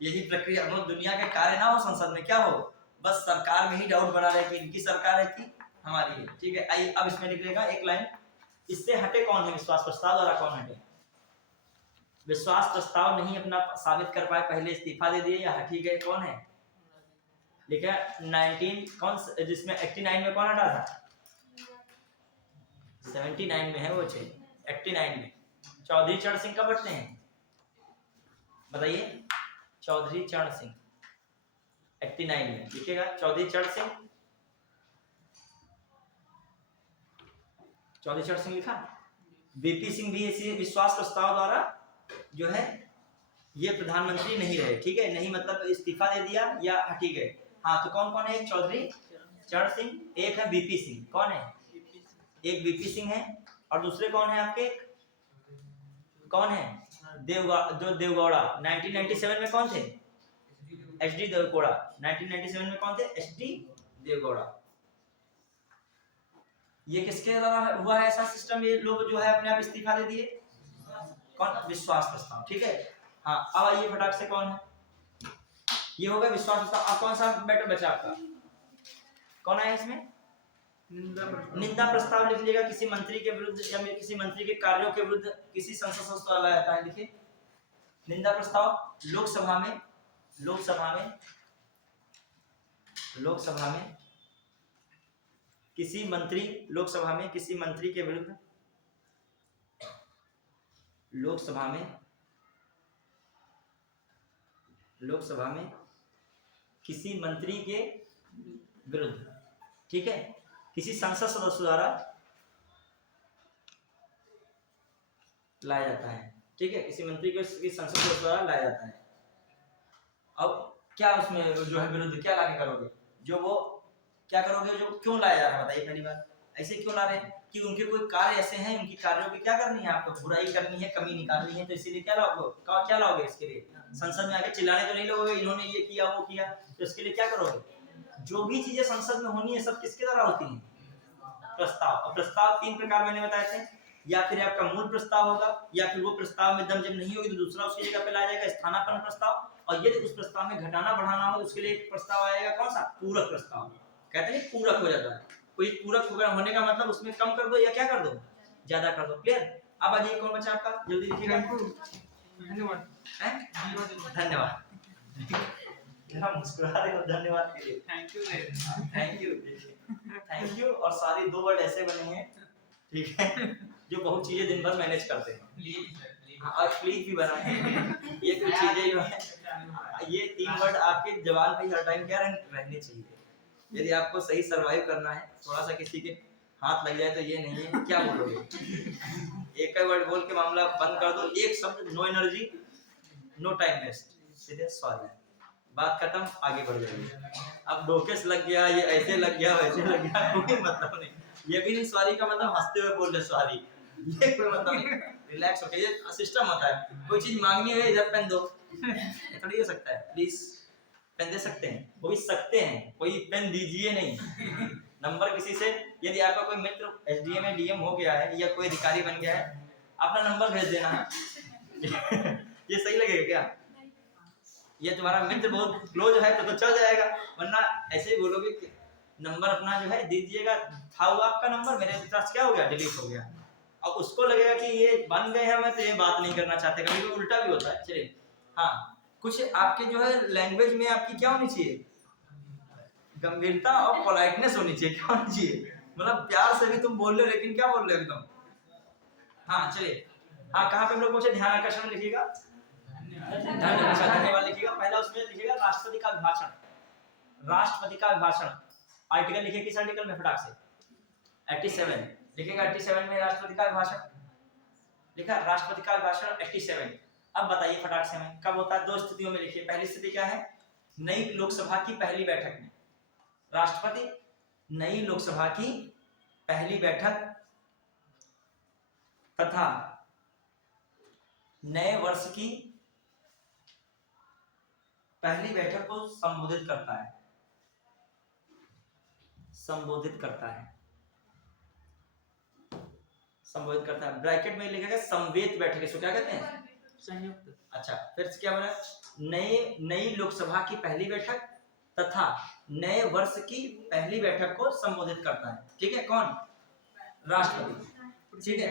यही प्रक्रिया। दुनिया के कार्य ना हो संसद में, क्या हो, बस सरकार में ही डाउट बना रहे कि इनकी सरकार है कि हमारी है, ठीक है। आइए अब इसमें लिखिएगा एक लाइन, इससे हटे कौन है, विश्वास प्रस्ताव द्वारा कौन हटे, विश्वास प्रस्ताव नहीं अपना साबित कर पाए, पहले इस्तीफा दे दिए या हटी गए, कौन है, लिखा 19 कौन, जिसमें 89 में कौन हटा था, 79 में है वो, 89 में चौधरी चरण सिंह कब हटते हैं, बताइए, चौधरी चरण सिंह 89 में लिखिएगा, चौधरी चरण सिंह, चौधरी चरण सिंह लिखा। बीपी सिंह भी इसी विश्वास प्रस्ताव द्वारा जो है ये प्रधानमंत्री नहीं रहे, ठीक है, नहीं मतलब इस्तीफा दे दिया या हटी गए। हाँ तो कौन कौन है, एक चौधरी चरण सिंह, एक है बीपी सिंह, कौन है, एक बीपी सिंह है, और दूसरे कौन है आपके, कौन है, देवगौड़ा 1997 में कौन थे, एचडी देवगौड़ा 1997 में कौन थे, एचडी देवगौड़ा। ये किसके द्वारा हुआ है ऐसा सिस्टम, ये लोग जो है अपने आप इस्तीफा दे दिए, कौन, विश्वास प्रस्ताव, ठीक है। हाँ अब आइए फटाक से, कौन है, ये होगा विश्वास प्रस्ताव। अब कौन सा बैटर बचा आपका, कौन है इसमें, निंदा प्रस्ताव लिख लीजिएगा, किसी मंत्री के विरुद्ध या किसी मंत्री के कार्यों के विरुद्ध किसी संसद सदस्य द्वारा लाया जाता है। देखिए निंदा प्रस्ताव लोकसभा में किसी मंत्री, लोकसभा में किसी मंत्री के विरुद्ध, लोकसभा में किसी मंत्री के विरुद्ध, ठीक है, किसी संसद सदस्य द्वारा लाया जाता है, ठीक है, किसी मंत्री को संसद सदस्य द्वारा लाया जाता है। अब क्या उसमें जो है विरुद्ध क्या लाके करोगे, जो वो क्या करोगे, जो क्यों लाया जा रहा है, बताइए पहली बात, ऐसे क्यों ला रहे हैं कि उनके कोई कार्य ऐसे हैं, उनकी कार्यों की क्या करनी है, आपको बुराई करनी है, कमी निकालनी है, तो इसीलिए क्या लाओगे इसके लिए, संसद में आके चिल्लाने तो नहीं लगोगे इन्होंने ये किया वो किया, तो इसके लिए क्या करोगे, जो भी चीजें संसद में होनी है सब किसके द्वारा होती हैं, प्रस्ताव। और प्रस्ताव 3 प्रकार मैंने बताए थे, या फिर आपका मूल प्रस्ताव होगा, या फिर वो प्रस्ताव में दम जब नहीं होगी तो दूसरा उसकी जगह पे लाया जाएगा, स्थानापन्न प्रस्ताव, और यदि उस प्रस्ताव में घटाना बढ़ाना हो उसके लिए एक प्रस्ताव आएगा, कौन सा, पूरक प्रस्ताव, कहते हैं पूरक हो जाता है, कोई पूरक होने का मतलब उसमें कम कर दो या क्या कर दो, ज्यादा कर दो, क्लियर। अब आइए कौन बचा आपका, जल्दी लिखिएगा, धन्यवाद, मुस्कुरा रहे हो, धन्यवाद के लिए, थैंक यू, और सारी 2 वर्ड ऐसे बने हैं, ठीक है, जो बहुत चीजें दिन भर मैनेज करते हैं। और क्लिक भी बनाए। ये कुछ चीजें जो है, ये 3 वर्ड आपके जवान पे हर टाइम क्या रहने चाहिए। यदि आपको सही सरवाइव करना है, थोड़ा सा किसी के हाथ लग जाए तो ये नहीं है क्या बोलोगे, एक ही वर्ड बोल के मामला बंद कर दो, एक शब्द, no energy, no time waste, सीधे सॉरी, बात खत्म, आगे बढ़ जाइए। अब डोकेस लग गया, ये ऐसे लग गया, वैसे लग गया, कोई मतलब नहीं। ये भी नहीं सॉरी का मतलब हंसते हुए बोल रहे सॉरी, ये कोई मतलब नहीं। रिलैक्स होके, ये सिस्टम होता है, कोई चीज मांगनी है इधर पेन दो, थोड़ी हो सकता है, प्लीज पेन दे सकते हैं, वो भी सकते हैं, कोई पेन दीजिए नहीं। नंबर किसी से, यदि आपका कोई मित्र एसडीएम या डीएम हो गया है या कोई अधिकारी बन गया है, अपना नंबर भेज देना है। ये सही लगेगा क्या? ये तुम्हारा मित्र बहुत क्लोज है तो चल जाएगा, वरना ऐसे ही बोलोगे कि नंबर अपना जो है दीजिएगा, था वो आपका नंबर, मेरे पास क्या हो गया, डिलीट हो गया। अब उसको लगेगा कि ये बन गए हैं, मैं तो ये बात नहीं करना चाहते, कभी कभी उल्टा भी होता है। चलिए हाँ, कुछ आपके जो है लैंग्वेज में आपकी क्या होनी चाहिए, गंभीरता और पोलाइटनेस होनी चाहिए। क्या होनी चाहिए, मतलब प्यार से भी तुम बोल रहे हो लेकिन क्या बोल रहे हो एकदम। हाँ चलिए, हाँ कहाँ पे हम लोग पहुंचे, ध्यान आकर्षण लिखिएगा, धन्यवाद लिखिएगा। पहला उसमें लिखिएगा राष्ट्रपति का अभिभाषण, राष्ट्रपति का अभिभाषण, आर्टिकल लिखिए, किस आर्टिकल में फटाक से, 87 लिखिएगा, 87 में राष्ट्रपति का अभिभाषण लिखा, राष्ट्रपति का अभिभाषण 87। अब बताइए फटाक से में कब होता है, दो स्थितियों में लिखिए। पहली स्थिति क्या है, नई लोकसभा की पहली बैठक में, राष्ट्रपति नई लोकसभा की पहली बैठक तथा नए वर्ष की पहली बैठक को संबोधित करता है, संबोधित करता है, संबोधित करता है। ब्रैकेट में लिखेगा संवेद बैठक, इसको क्या कहते हैं, संयुक्त। अच्छा फिर क्या बोला, नई लोकसभा की पहली बैठक तथा नए वर्ष की पहली बैठक को संबोधित करता है। ठीक है, कौन, राष्ट्रपति। ठीक है,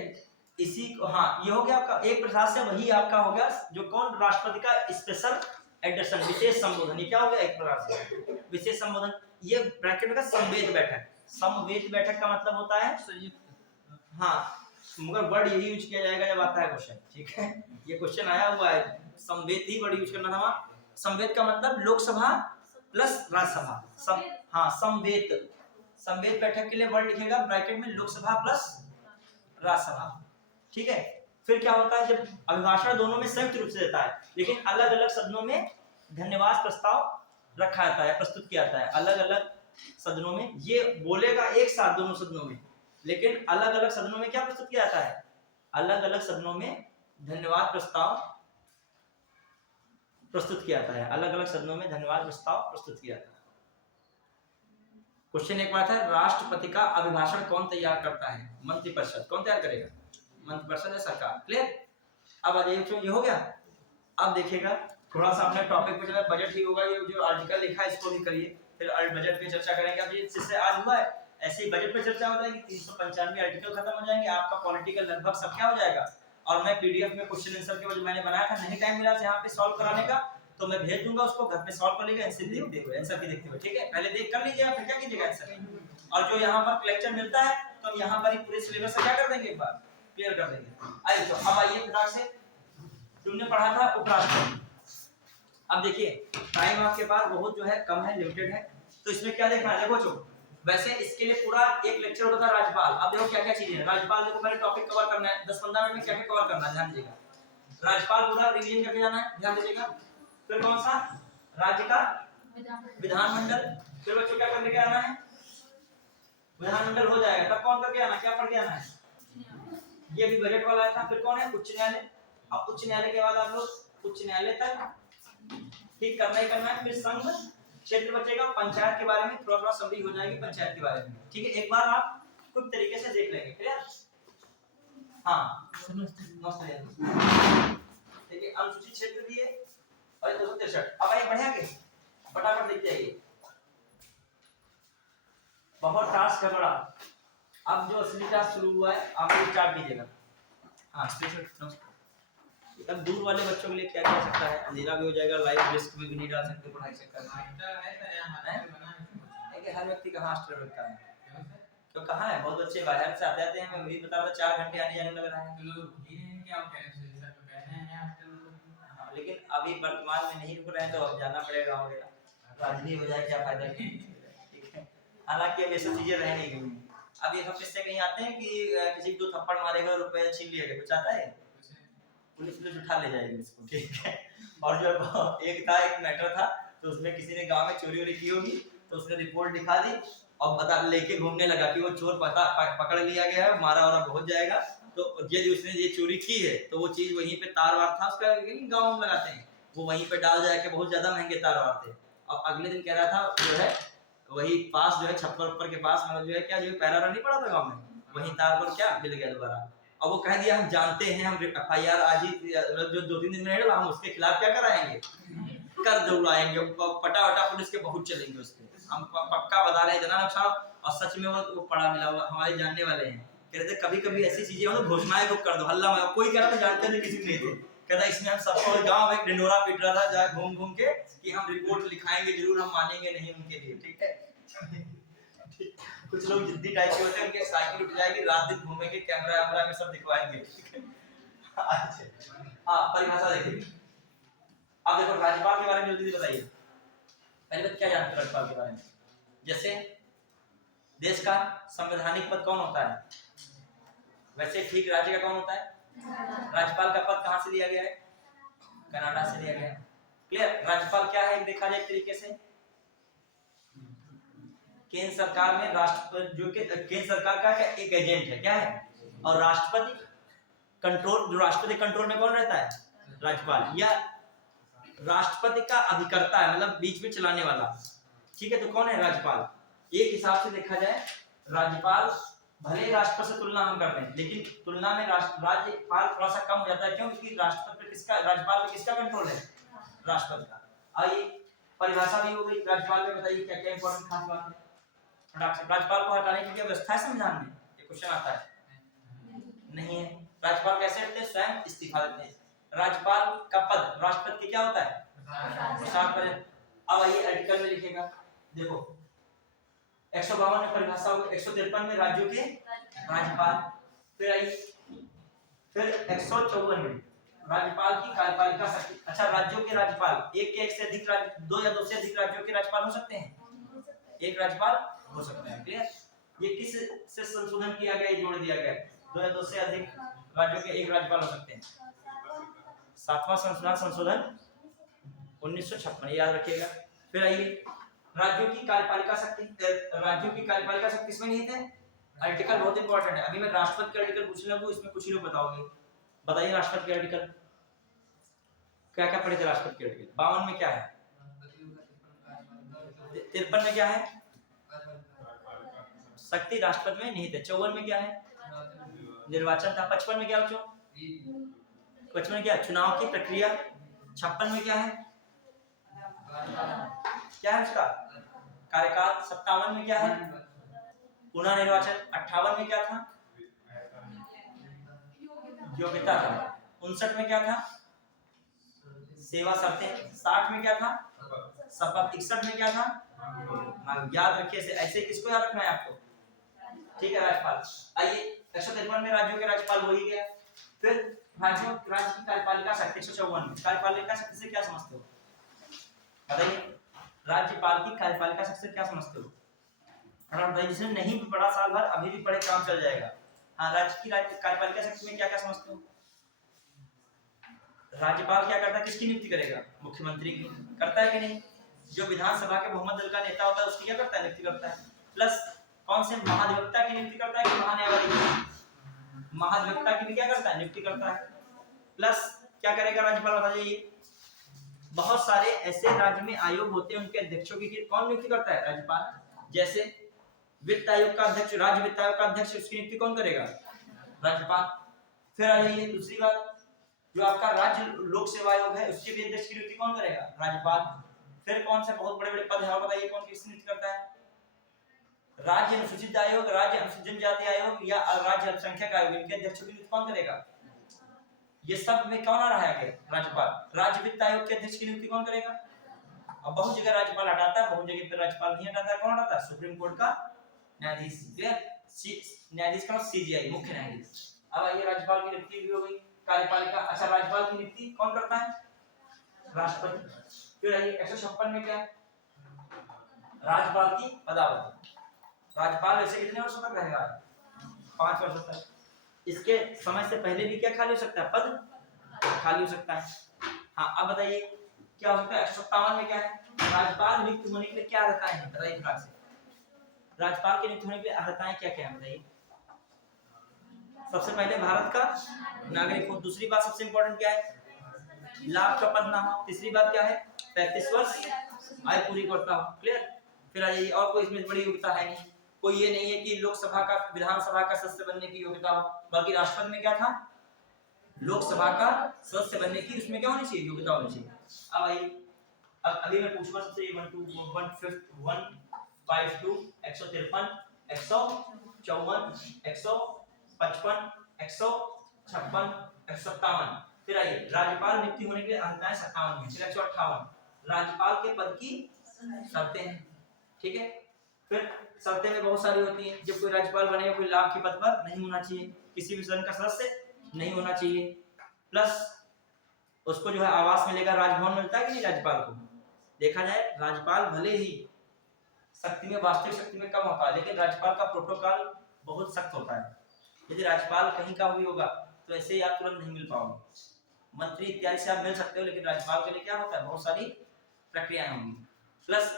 इसी को, हाँ ये हो गया आपका एक प्रकार से, वही आपका हो गया जो कौन, राष्ट्रपति का स्पेशल एड्रेस, विशेष संबोधन। ये क्या हो गया, एक प्रकार से विशेष संबोधन। ये ब्रैकेट का संवेद बैठक, संवेद बैठक का मतलब होता है संयुक्त। हाँ मगर वर्ड यही यूज किया जाएगा जब आता है क्वेश्चन। ठीक है, ये क्वेश्चन आया हुआ है, संवेद ही वर्ड यूज करना था वहाँ। संवेद का मतलब लोकसभा प्लस राज्यसभा, हाँ संवेद, संवेद बैठक के लिए वर्ड लिखेगा ब्रैकेट में लोकसभा प्लस राज्यसभा। ठीक है, फिर क्या होता है, जब अभिभाषण दोनों में संयुक्त रूप से देता है, लेकिन अलग अलग सदनों में धन्यवाद प्रस्ताव रखा जाता है, प्रस्तुत किया जाता है। अलग अलग सदनों में ये बोलेगा एक साथ दोनों सदनों में, लेकिन अलग अलग सदनों में क्या प्रस्तुत किया जाता है, अलग अलग सदनों में धन्यवाद प्रस्ताव प्रस्तुत किया जाता है, अलग अलग सदनों में धन्यवाद प्रस्ताव प्रस्तुत किया जाता है। क्वेश्चन एक बात है, राष्ट्रपति का अभिभाषण कौन तैयार करता है, मंत्रिपरिषद। कौन तैयार करेगा, मंत्रिपरिषद है, सरकार। क्लियर, अब आ जाइए, ये हो गया। अब देखिएगा थोड़ा सा अपने टॉपिक पे, जब बजट ही होगा, ये जो आर्टिकल लिखा है इसको भी करिए, फिर बजट पे चर्चा करेंगे। अब ये जिससे आज हुआ है ऐसे ही बजट पे चर्चा हो जाएगी, 395 आर्टिकल खत्म हो जाएंगे, आपका पॉलिटिकल लगभग सब क्या हो जाएगा। और मैं पीडीएफ में क्वेश्चन आंसर के जो मैंने बनाया था, नहीं टाइम मिला यहाँ पे सॉल्व कराने का, तो मैं भेज दूंगा उसको, घर पे सॉल्व कर लीजिए आंसर देखते हुए, आंसर भी देखते हुए। ठीक है, पहले देख कर लीजिए, फिर क्या कीजिएगा आंसर। और जो यहाँ पर लेक्चर मिलता है तो हम यहाँ पर ही पूरे सिलेबस से क्या कर देंगे, एक बार क्लियर कर देंगे। आइए तो अब आइए फटाक से, तुमने पढ़ा था उपराष्ट्रपति। अब देखिए टाइम आपके पास बहुत जो है कम है, लिमिटेड है, तो इसमें क्या देखना है, देखो जो वैसे इसके लिए पूरा एक लेक्चर होता था राज्यपाल। अब देखो क्या क्या चीजें हैं राज्यपाल, देखो पहले टॉपिक कवर करना है 10-15 मिनट में, क्या क्या कवर करना है ध्यान दीजिएगा। राज्यपाल पूरा रिवीजन करके जाना है, ध्यान दीजिएगा। फिर कौन सा, राज्य का विधानमंडल। फिर बच्चों क्या करके आना है, विधानमंडल हो जाएगा, तब कौन करके आना, क्या पढ़ के आना है, ये भी बजट वाला था। फिर कौन है, उच्च न्यायालय। अब उच्च न्यायालय के बाद आप लोग उच्च न्यायालय तक ठीक करना ही करना है। फिर संघ क्षेत्र बचेगा, पंचायत के बारे में थोड़ा समरी हो जाएगी पंचायत के बारे में। ठीक है, एक बार आप कुछ तरीके से देख लेंगे, क्लियर। हाँ देखिए अनुसूचित क्षेत्र भी है और 263। अब आइए बढ़े आगे, फटाफट देखते आइए, बहुत टास्क है बड़ा। अब जो असली टास्क शुरू हुआ है आप स्टार्ट कीजिएगा। हाँ तब दूर वाले बच्चों के लिए क्या क्या सकता है, अंधेरा भी हो जाएगा, लाइव डिस्क में भी नहीं डाल सकते पढ़ाई चक्कर में। हर व्यक्ति कहाँ हॉस्टल रखता है, तो कहाँ है, बहुत बच्चे बाहर से आते हैं, मैं वही बता रहा था 4 घंटे आने जाने लग रहा है। अभी वर्तमान में नहीं रुक रहे हैं तो अब जाना पड़ेगा वगैरह, राजनीति हो जाए क्या फायदा, ठीक है। हालांकि अब ये सब चीजें रहेंगी क्यों नहीं। अब ये सब किससे कहीं आते हैं कि किसी को थप्पड़ मारेगा, रुपए छीन लिया, कुछ आता है, पुलिस उठा ले जाएगी इसको, ठीक है। और जो एक मैटर था, तो उसमें किसी ने गांव में चोरी वोरी की होगी, तो उसने रिपोर्ट दिखा दी और बता लेके घूमने लगा कि वो चोर पकड़ लिया गया है, मारा वारा बहुत जाएगा। तो यदि उसने ये चोरी की है तो वो चीज वहीं पे तार वार था उसका, गाँव में लगाते हैं, वो वहीं पे डाल जाके बहुत ज्यादा महंगे तार वार थे। और अगले दिन कह रहा था जो है वही पास जो है छप्पर के पास, मतलब जो है क्या, जो पैरारा नहीं पड़ा था गाँव में, वहीं तार पर क्या मिल गया दोबारा। और वो कह दिया हम जानते हैं, हम FIR आज ही जो 2-3 दिन में हम उसके खिलाफ क्या कराएंगे, कर दौड़ाएंगे, पटा वटा पुलिस के बहुत चलेंगे उसके, हम पक्का बता रहे हैं जना अच्छा। और सच में वो पड़ा मिला हुआ, हमारे जानने वाले हैं, कह रहे थे कभी कभी ऐसी चीजें हो तो घोषणाएं खूब कर दो, हल्ला में कोई कह रहा था जानते नहीं, किसी नहीं थे, कहता इसमें हम सबको गांव एक ढिंडोरा पीट रहा था जा घूम घूम के कि हम रिपोर्ट लिखाएंगे जरूर, हम मानेंगे नहीं उनके लिए, ठीक है। कुछ लोग जिद्दी टाइप के होते हैं, उनके साइकिल उठ जाएगी, रात दिन घूमेंगे, कैमरा वैमरा में सब दिखवाएंगे, ठीक है। हाँ परिभाषा देखिए, अब देखो राज्यपाल के बारे में जल्दी बताइए, पहले बात क्या जानते हैं राज्यपाल के बारे में। जैसे देश का संवैधानिक पद कौन होता है, वैसे ठीक राज्य का कौन होता है, राज्यपाल का पद कहाँ से लिया गया है, कनाडा से लिया गया है, क्लियर। राज्यपाल क्या है देखा जाए एक तरीके से, केंद्र सरकार में राष्ट्रपति, जो कि केंद्र सरकार का एक एजेंट है, क्या है, और राष्ट्रपति कंट्रोल, जो राष्ट्रपति कंट्रोल में कौन रहता है, राज्यपाल, या राष्ट्रपति का अभिकर्ता है, मतलब बीच में चलाने वाला, ठीक है। तो कौन है राज्यपाल, एक हिसाब से देखा जाए राज्यपाल भले राष्ट्रपति से तुलना हम कर रहे हैं, लेकिन तुलना में राज्यपाल थोड़ा सा कम हो जाता है, क्यों, क्योंकि राष्ट्रपति पे किसका, राज्यपाल पे किसका कंट्रोल है, राष्ट्रपति का। आइए परिभाषा भी हो गई, राज्यपाल में बताइए क्या क्या इंपॉर्टेंट खास बात है। राज्यपाल को हटाने की क्या व्यवस्था है संविधान में, ये क्वेश्चन आता है, नहीं है। राज्यपाल कैसे हटते हैं, स्वयं इस्तीफा देते हैं। राज्यपाल का पद राष्ट्रपति के क्या होता है, प्रसाद। अब आइए आर्टिकल में लिखेगा, देखो 152 में परिभाषा हो, 153 में राज्यों के राज्यपाल, फिर आइए फिर 154 में राज्यपाल की कार्यपालिका शक्ति। अच्छा राज्यों के राज्यपाल एक से अधिक राज्य, 2 या 2 से अधिक राज्यों के राज्यपाल हो सकते हैं, एक राज्यपाल हो सकता है, क्लियर। ये किस से संशोधन किया गया, जोड़ दिया गया, 2 या 2 से अधिक राज्यों के एक राज्यपाल हो सकते हैं, 7वां संशोधन 1956, याद रखिएगा। फिर आइए राज्यों की कार्यपालिका शक्ति, राज्यों की कार्यपालिका शक्ति इसमें नहीं थे, आर्टिकल बहुत इंपॉर्टेंट है। अभी मैं राष्ट्रपति के आर्टिकल पूछ लूंगा, इसमें कुछ ही लोग बताओगे, बताइए राष्ट्रपति के आर्टिकल क्या क्या पढ़े थे, राष्ट्रपति के आर्टिकल 52 में क्या है, 53 में क्या है, शक्ति राष्ट्रपति में नहीं थे, 54 में क्या है, निर्वाचन था, 55 में क्या बच्चों, 55 में क्या, चुनाव की प्रक्रिया, 56 में क्या है, क्या है उसका कार्यकाल, 57 में क्या है, पुनः निर्वाचन, 58 में क्या था, योग्यता था, 59 में क्या था, सेवा शर्तें, 60 में क्या था, शपथ, 61 में क्या था, याद रखिए ऐसे किसको याद रखना है आपको, ठीक है। राज्यपाल, आइए 153 में राज्यों के राज्यपाल हो ही गया। फिर राज्य की कार्यपालिका शक्ति 154 में, कार्यपालिका शक्ति से क्या समझते हो, बताइए, राज्यपाल की कार्यपालिका शक्ति से क्या समझते हो, बताइए, जिसने नहीं भी पढ़ा साल भर अभी भी पढ़े काम चल जाएगा। हाँ राज्य की कार्यपालिका शक्ति में क्या क्या समझते हो, राज्यपाल क्या करता है, किसकी नियुक्ति करेगा, मुख्यमंत्री की करता है कि नहीं, जो विधानसभा के बहुमत दल का नेता होता है उसकी क्या करता है, नियुक्ति करता है, प्लस कौन से महाधिवक्ता की नियुक्ति करता है कि महान्यायवादी, महाधिवक्ता की भी क्या करता है, नियुक्ति करता है, प्लस क्या करेगा राज्यपाल, बताइए। बहुत सारे ऐसे राज्य में आयोग होते हैं, उनके अध्यक्षों की कौन नियुक्ति करता है, राज्यपाल। जैसे वित्त आयोग का अध्यक्ष, राज्य वित्त आयोग का अध्यक्ष, उसकी नियुक्ति कौन करेगा, राज्यपाल। फिर आइए दूसरी बात, जो आपका राज्य लोक सेवा आयोग है उसके भी अध्यक्ष की नियुक्ति कौन करेगा, राज्यपाल। फिर कौन से बहुत बड़े बड़े पद है बताइए, कौन किसकी नियुक्ति करता है, राज्य अनुसूचित आयोग, राज्य अनुसूचित जनजाति आयोग या राज्य अल्पसंख्यक आयोग, इनके अध्यक्षों की नियुक्ति कौन करेगा, ये सब में कौन आ रहा है, राज्यपाल। राज्य वित्त आयोग के अध्यक्ष की नियुक्ति कौन करेगा, अब बहुत जगह राज्यपाल हटाता है, बहुत जगह पर राज्यपाल नहीं हटाता है, कौन हटाता है, सुप्रीम कोर्ट का न्यायाधीश, न्यायाधीश का CJI, मुख्य न्यायाधीश। अब आइए राज्यपाल की नियुक्ति भी हो गई, कार्यपालिका। अच्छा राज्यपाल की नियुक्ति कौन करता है, राष्ट्रपति। फिर आइए 156 में क्या है, राज्यपाल की पदावधि। राज्यपाल ऐसे कितने वर्षों तक रहेगा, 5 वर्षों तक। इसके समय से पहले भी क्या खाली हो सकता है, पद खाली हो सकता है। हाँ अब बताइए क्या हो सकता है 157 में क्या है, राज्यपाल नियुक्त होने के लिए क्या अर्हताएं हैं, बताइए फटाक से। राज्यपाल के नियुक्त होने के लिए अर्हताएं क्या क्या है बताइए। सबसे पहले भारत का नागरिक हो, दूसरी बात सबसे इंपॉर्टेंट क्या है, लाभ का पद ना हो, तीसरी बात क्या है 35 वर्ष आयु पूरी करता हो। क्लियर। फिर आ जाइए, और कोई इसमें बड़ी योग्यता है नहीं, कोई ये नहीं है कि लोकसभा का विधानसभा का सदस्य बनने की योग्यता हो, बल्कि राष्ट्रपति में क्या था, लोकसभा का सदस्य बनने की उसमें क्या होनी चाहिए, योग्यता होनी चाहिए। अब आइए, अब अभी मैं पूछूंगा सबसे 152 152 153 154 155 156 157। फिर आइए राज्यपाल नियुक्ति होने के लिए अर्हताएं 57 में। फिर 158 राज्यपाल के पद की शर्तें हैं। ठीक है, फिर शर्तें में बहुत सारी होती हैं। जब कोई राज्यपाल बनेगा कोई लाभ के पद पर नहीं होना चाहिए, किसी भी सदन का सदस्य नहीं होना चाहिए, प्लस उसको जो है आवास मिलेगा, राजभवन मिलता है कि नहीं राज्यपाल को। देखा जाए राज्यपाल भले ही शक्ति में, वास्तविक शक्ति में कम होता है, लेकिन राज्यपाल का प्रोटोकॉल बहुत सख्त होता है। यदि राज्यपाल कहीं का भी होगा तो ऐसे ही आप तुरंत नहीं मिल पाओगे, मंत्री इत्यादि से आप मिल सकते हो, लेकिन राज्यपाल के लिए क्या होता है, बहुत सारी प्रक्रियाएं होंगी। प्लस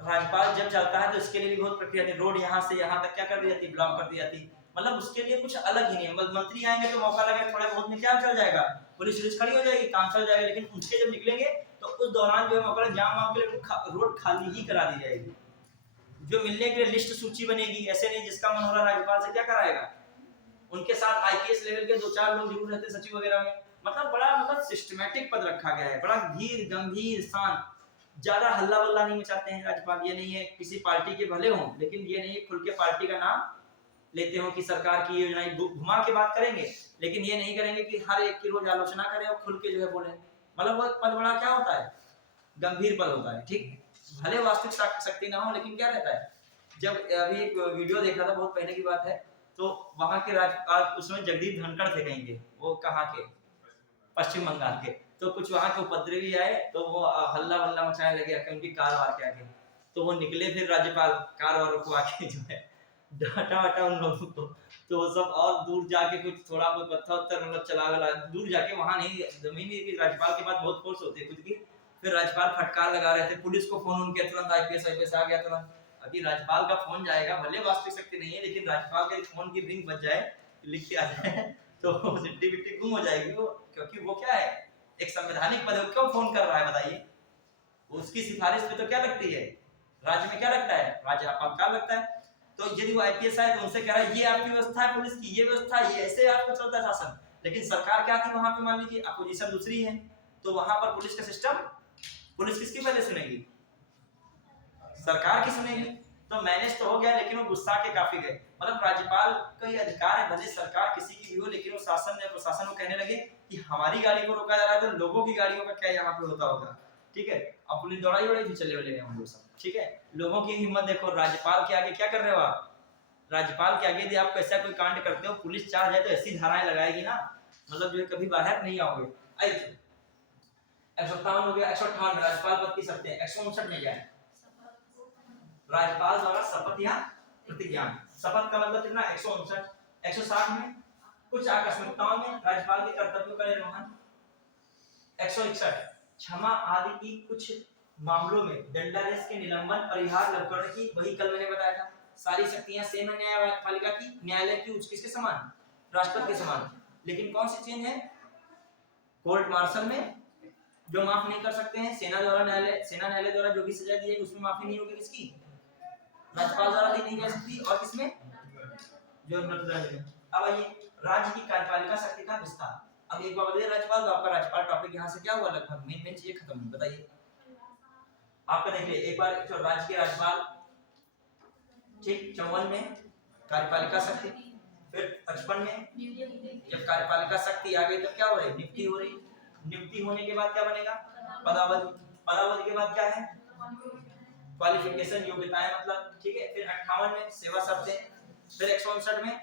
राज्यपाल जब चलता है तो इसके लिए भी बहुत प्रक्रिया थी, रोड यहाँ से यहाँ तक क्या कर दी जाती, ब्लॉक कर दी जाती, मतलब उसके लिए कुछ अलग ही नहीं। मंत्री आएंगे तो मौका लगेगा थोड़ा बहुत में क्या चल जाएगा, पुलिस खड़ी हो जाएगी, काम चल जाएगा, लेकिन उनके जब निकलेंगे तो उस दौरान जो है मौका जाम वाम के लिए रोड खाली ही करा दी जाएगी। जो मिलने के लिए लिस्ट सूची बनेगी, ऐसे नहीं जिसका मन हो रहा राज्यपाल से क्या कराएगा, उनके साथ आईपीएस लेवल के 2-4 लोग जरूर रहते सचिव वगैरह में, मतलब बड़ा सिस्टमैटिक पद रखा गया है, बड़ा धीर गंभीर शांत, ज्यादा हल्ला वल्ला नहीं मचाते हैं राज्यपाल। ये नहीं है किसी पार्टी के भले हों, लेकिन ये नहीं है खुल के पार्टी का नाम लेते हो कि सरकार की योजनाएं घुमा के बात करेंगे, लेकिन ये नहीं करेंगे कि हर एक की रोज आलोचना करें और खुल के जो है बोले। मतलब वो पद बड़ा क्या होता है, गंभीर पद होता है। ठीक, भले वास्तविक शक्ति ना हो, लेकिन क्या रहता है, जब अभी एक वीडियो देख रहा था बहुत पहले की बात है, तो वहां के राज्यपाल उसमें जगदीप धनखड़ थे कहीं के, वो कहाँ के, पश्चिम बंगाल के, तो कुछ वहां के उपद्रवी आए तो वो हल्ला वल्ला मचाने लगे उनकी कार वार के आगे, तो वो निकले, फिर राज्यपाल कार वार को आके जो है डांटा वाटा उन लोगों को, तो वो सब और दूर जाके कुछ थोड़ा बहुत पत्थर उत्तर मतलब चला गया दूर जाके, वहां नहीं जमीन की, राज्यपाल के पास बहुत फोर्स होती है खुद की। फिर राज्यपाल फटकार लगा रहे थे, पुलिस को फोन उनके तुरंत आईपीएस आ गया तुरंत। अभी राज्यपाल का फोन जाएगा, भले वास्तविक शक्ति नहीं है, लेकिन राज्यपाल के फोन की रिंग बज जाए, लिख के आ जाए तो सिट्टी बिट्टी गुम हो जाएगी वो, क्योंकि वो क्या है, एक संवैधानिक पद है, क्यों फोन कर रहा है बताइए, उसकी सिफारिश पे तो क्या लगती है, राज्य में क्या लगता है, राज्य आपातकाल लगता है। तो यदि वो आईपीएस आए तो उनसे कह रहा है ये आपकी व्यवस्था है, पुलिस की ये व्यवस्था है, ये ऐसे आपको चलता है शासन, लेकिन सरकार क्या थी वहां पे, मान लीजिए अपोजिशन दूसरी है, तो वहां पर पुलिस का सिस्टम, पुलिस किसकी पहले सुनेगी, सरकार की सुनेगी। तो मैनेज तो हो गया, लेकिन वो गुस्सा के काफी गए, मतलब राज्यपाल का ये अधिकार है, भले सरकार किसी की भी हो, लेकिन वो शासन ने, प्रशासन को कहने लगे कि हमारी गाड़ी को रोका जा रहा है तो लोगों की गाड़ियों का क्या यहाँ पे होता होगा। ठीक है, अब पुलिस दौड़ाई भी चले वाले हम लोग सब। ठीक है, लोगों की हिम्मत देखो, राज्यपाल के आगे क्या कर रहे हो आप, राज्यपाल के आगे यदि आप ऐसा कोई कांड करते हो, पुलिस चाह जाए तो ऐसी धाराएं लगाएगी ना, मतलब जो है कभी बाहर नहीं आओगे। 157 हो गया। 158 राज्यपाल पद की शर्तें। 159 में क्या है, राज्यपाल द्वारा शपथ या प्रतिज्ञान। शपथ का मतलब कितना, 159। 160 में कुछ आकस्मिकताओं में राज्यपाल के कर्तव्यों का निर्वहन। 161 क्षमा आदि की कुछ मामलों में दंडादेश के निलंबन, परिहार, लाभ करने की, वही कल मैंने बताया था, सारी शक्तियां सेम है न्यायपालिका की, न्यायालय की उच्च किसके समान, राष्ट्रपति के समान, लेकिन कौन सी चेंज है, कोर्ट मार्शल में जो माफ नहीं कर सकते हैं, सेना न्यायालय द्वारा जो भी सजा दी जाएगी उसमें माफी नहीं होगी, किसकी, राज्यपाल द्वारा दी नहीं जा सकती, और किसमें, जो है। अब आइए राज्य की कार्यपालिका शक्ति का विस्तार। अब एक बार बताइए राज्यपाल, तो आपका राज्यपाल टॉपिक यहाँ से क्या हुआ, लगभग मेन चीजें खत्म हुई। बताइए आपका देखिए एक बार तो राज्य के राज्यपाल, ठीक, 54 में कार्यपालिका शक्ति, फिर 55 में जब कार्यपालिका शक्ति आ गई तो क्या हो रही, नियुक्ति हो रही, नियुक्ति होने के बाद क्या बनेगा, पदावधि, पदावधि के बाद क्या है, क्वालिफिकेशन, योग्यताएं मतलब। ठीक है, फिर 58 में सेवा शर्तें, फिर 159 में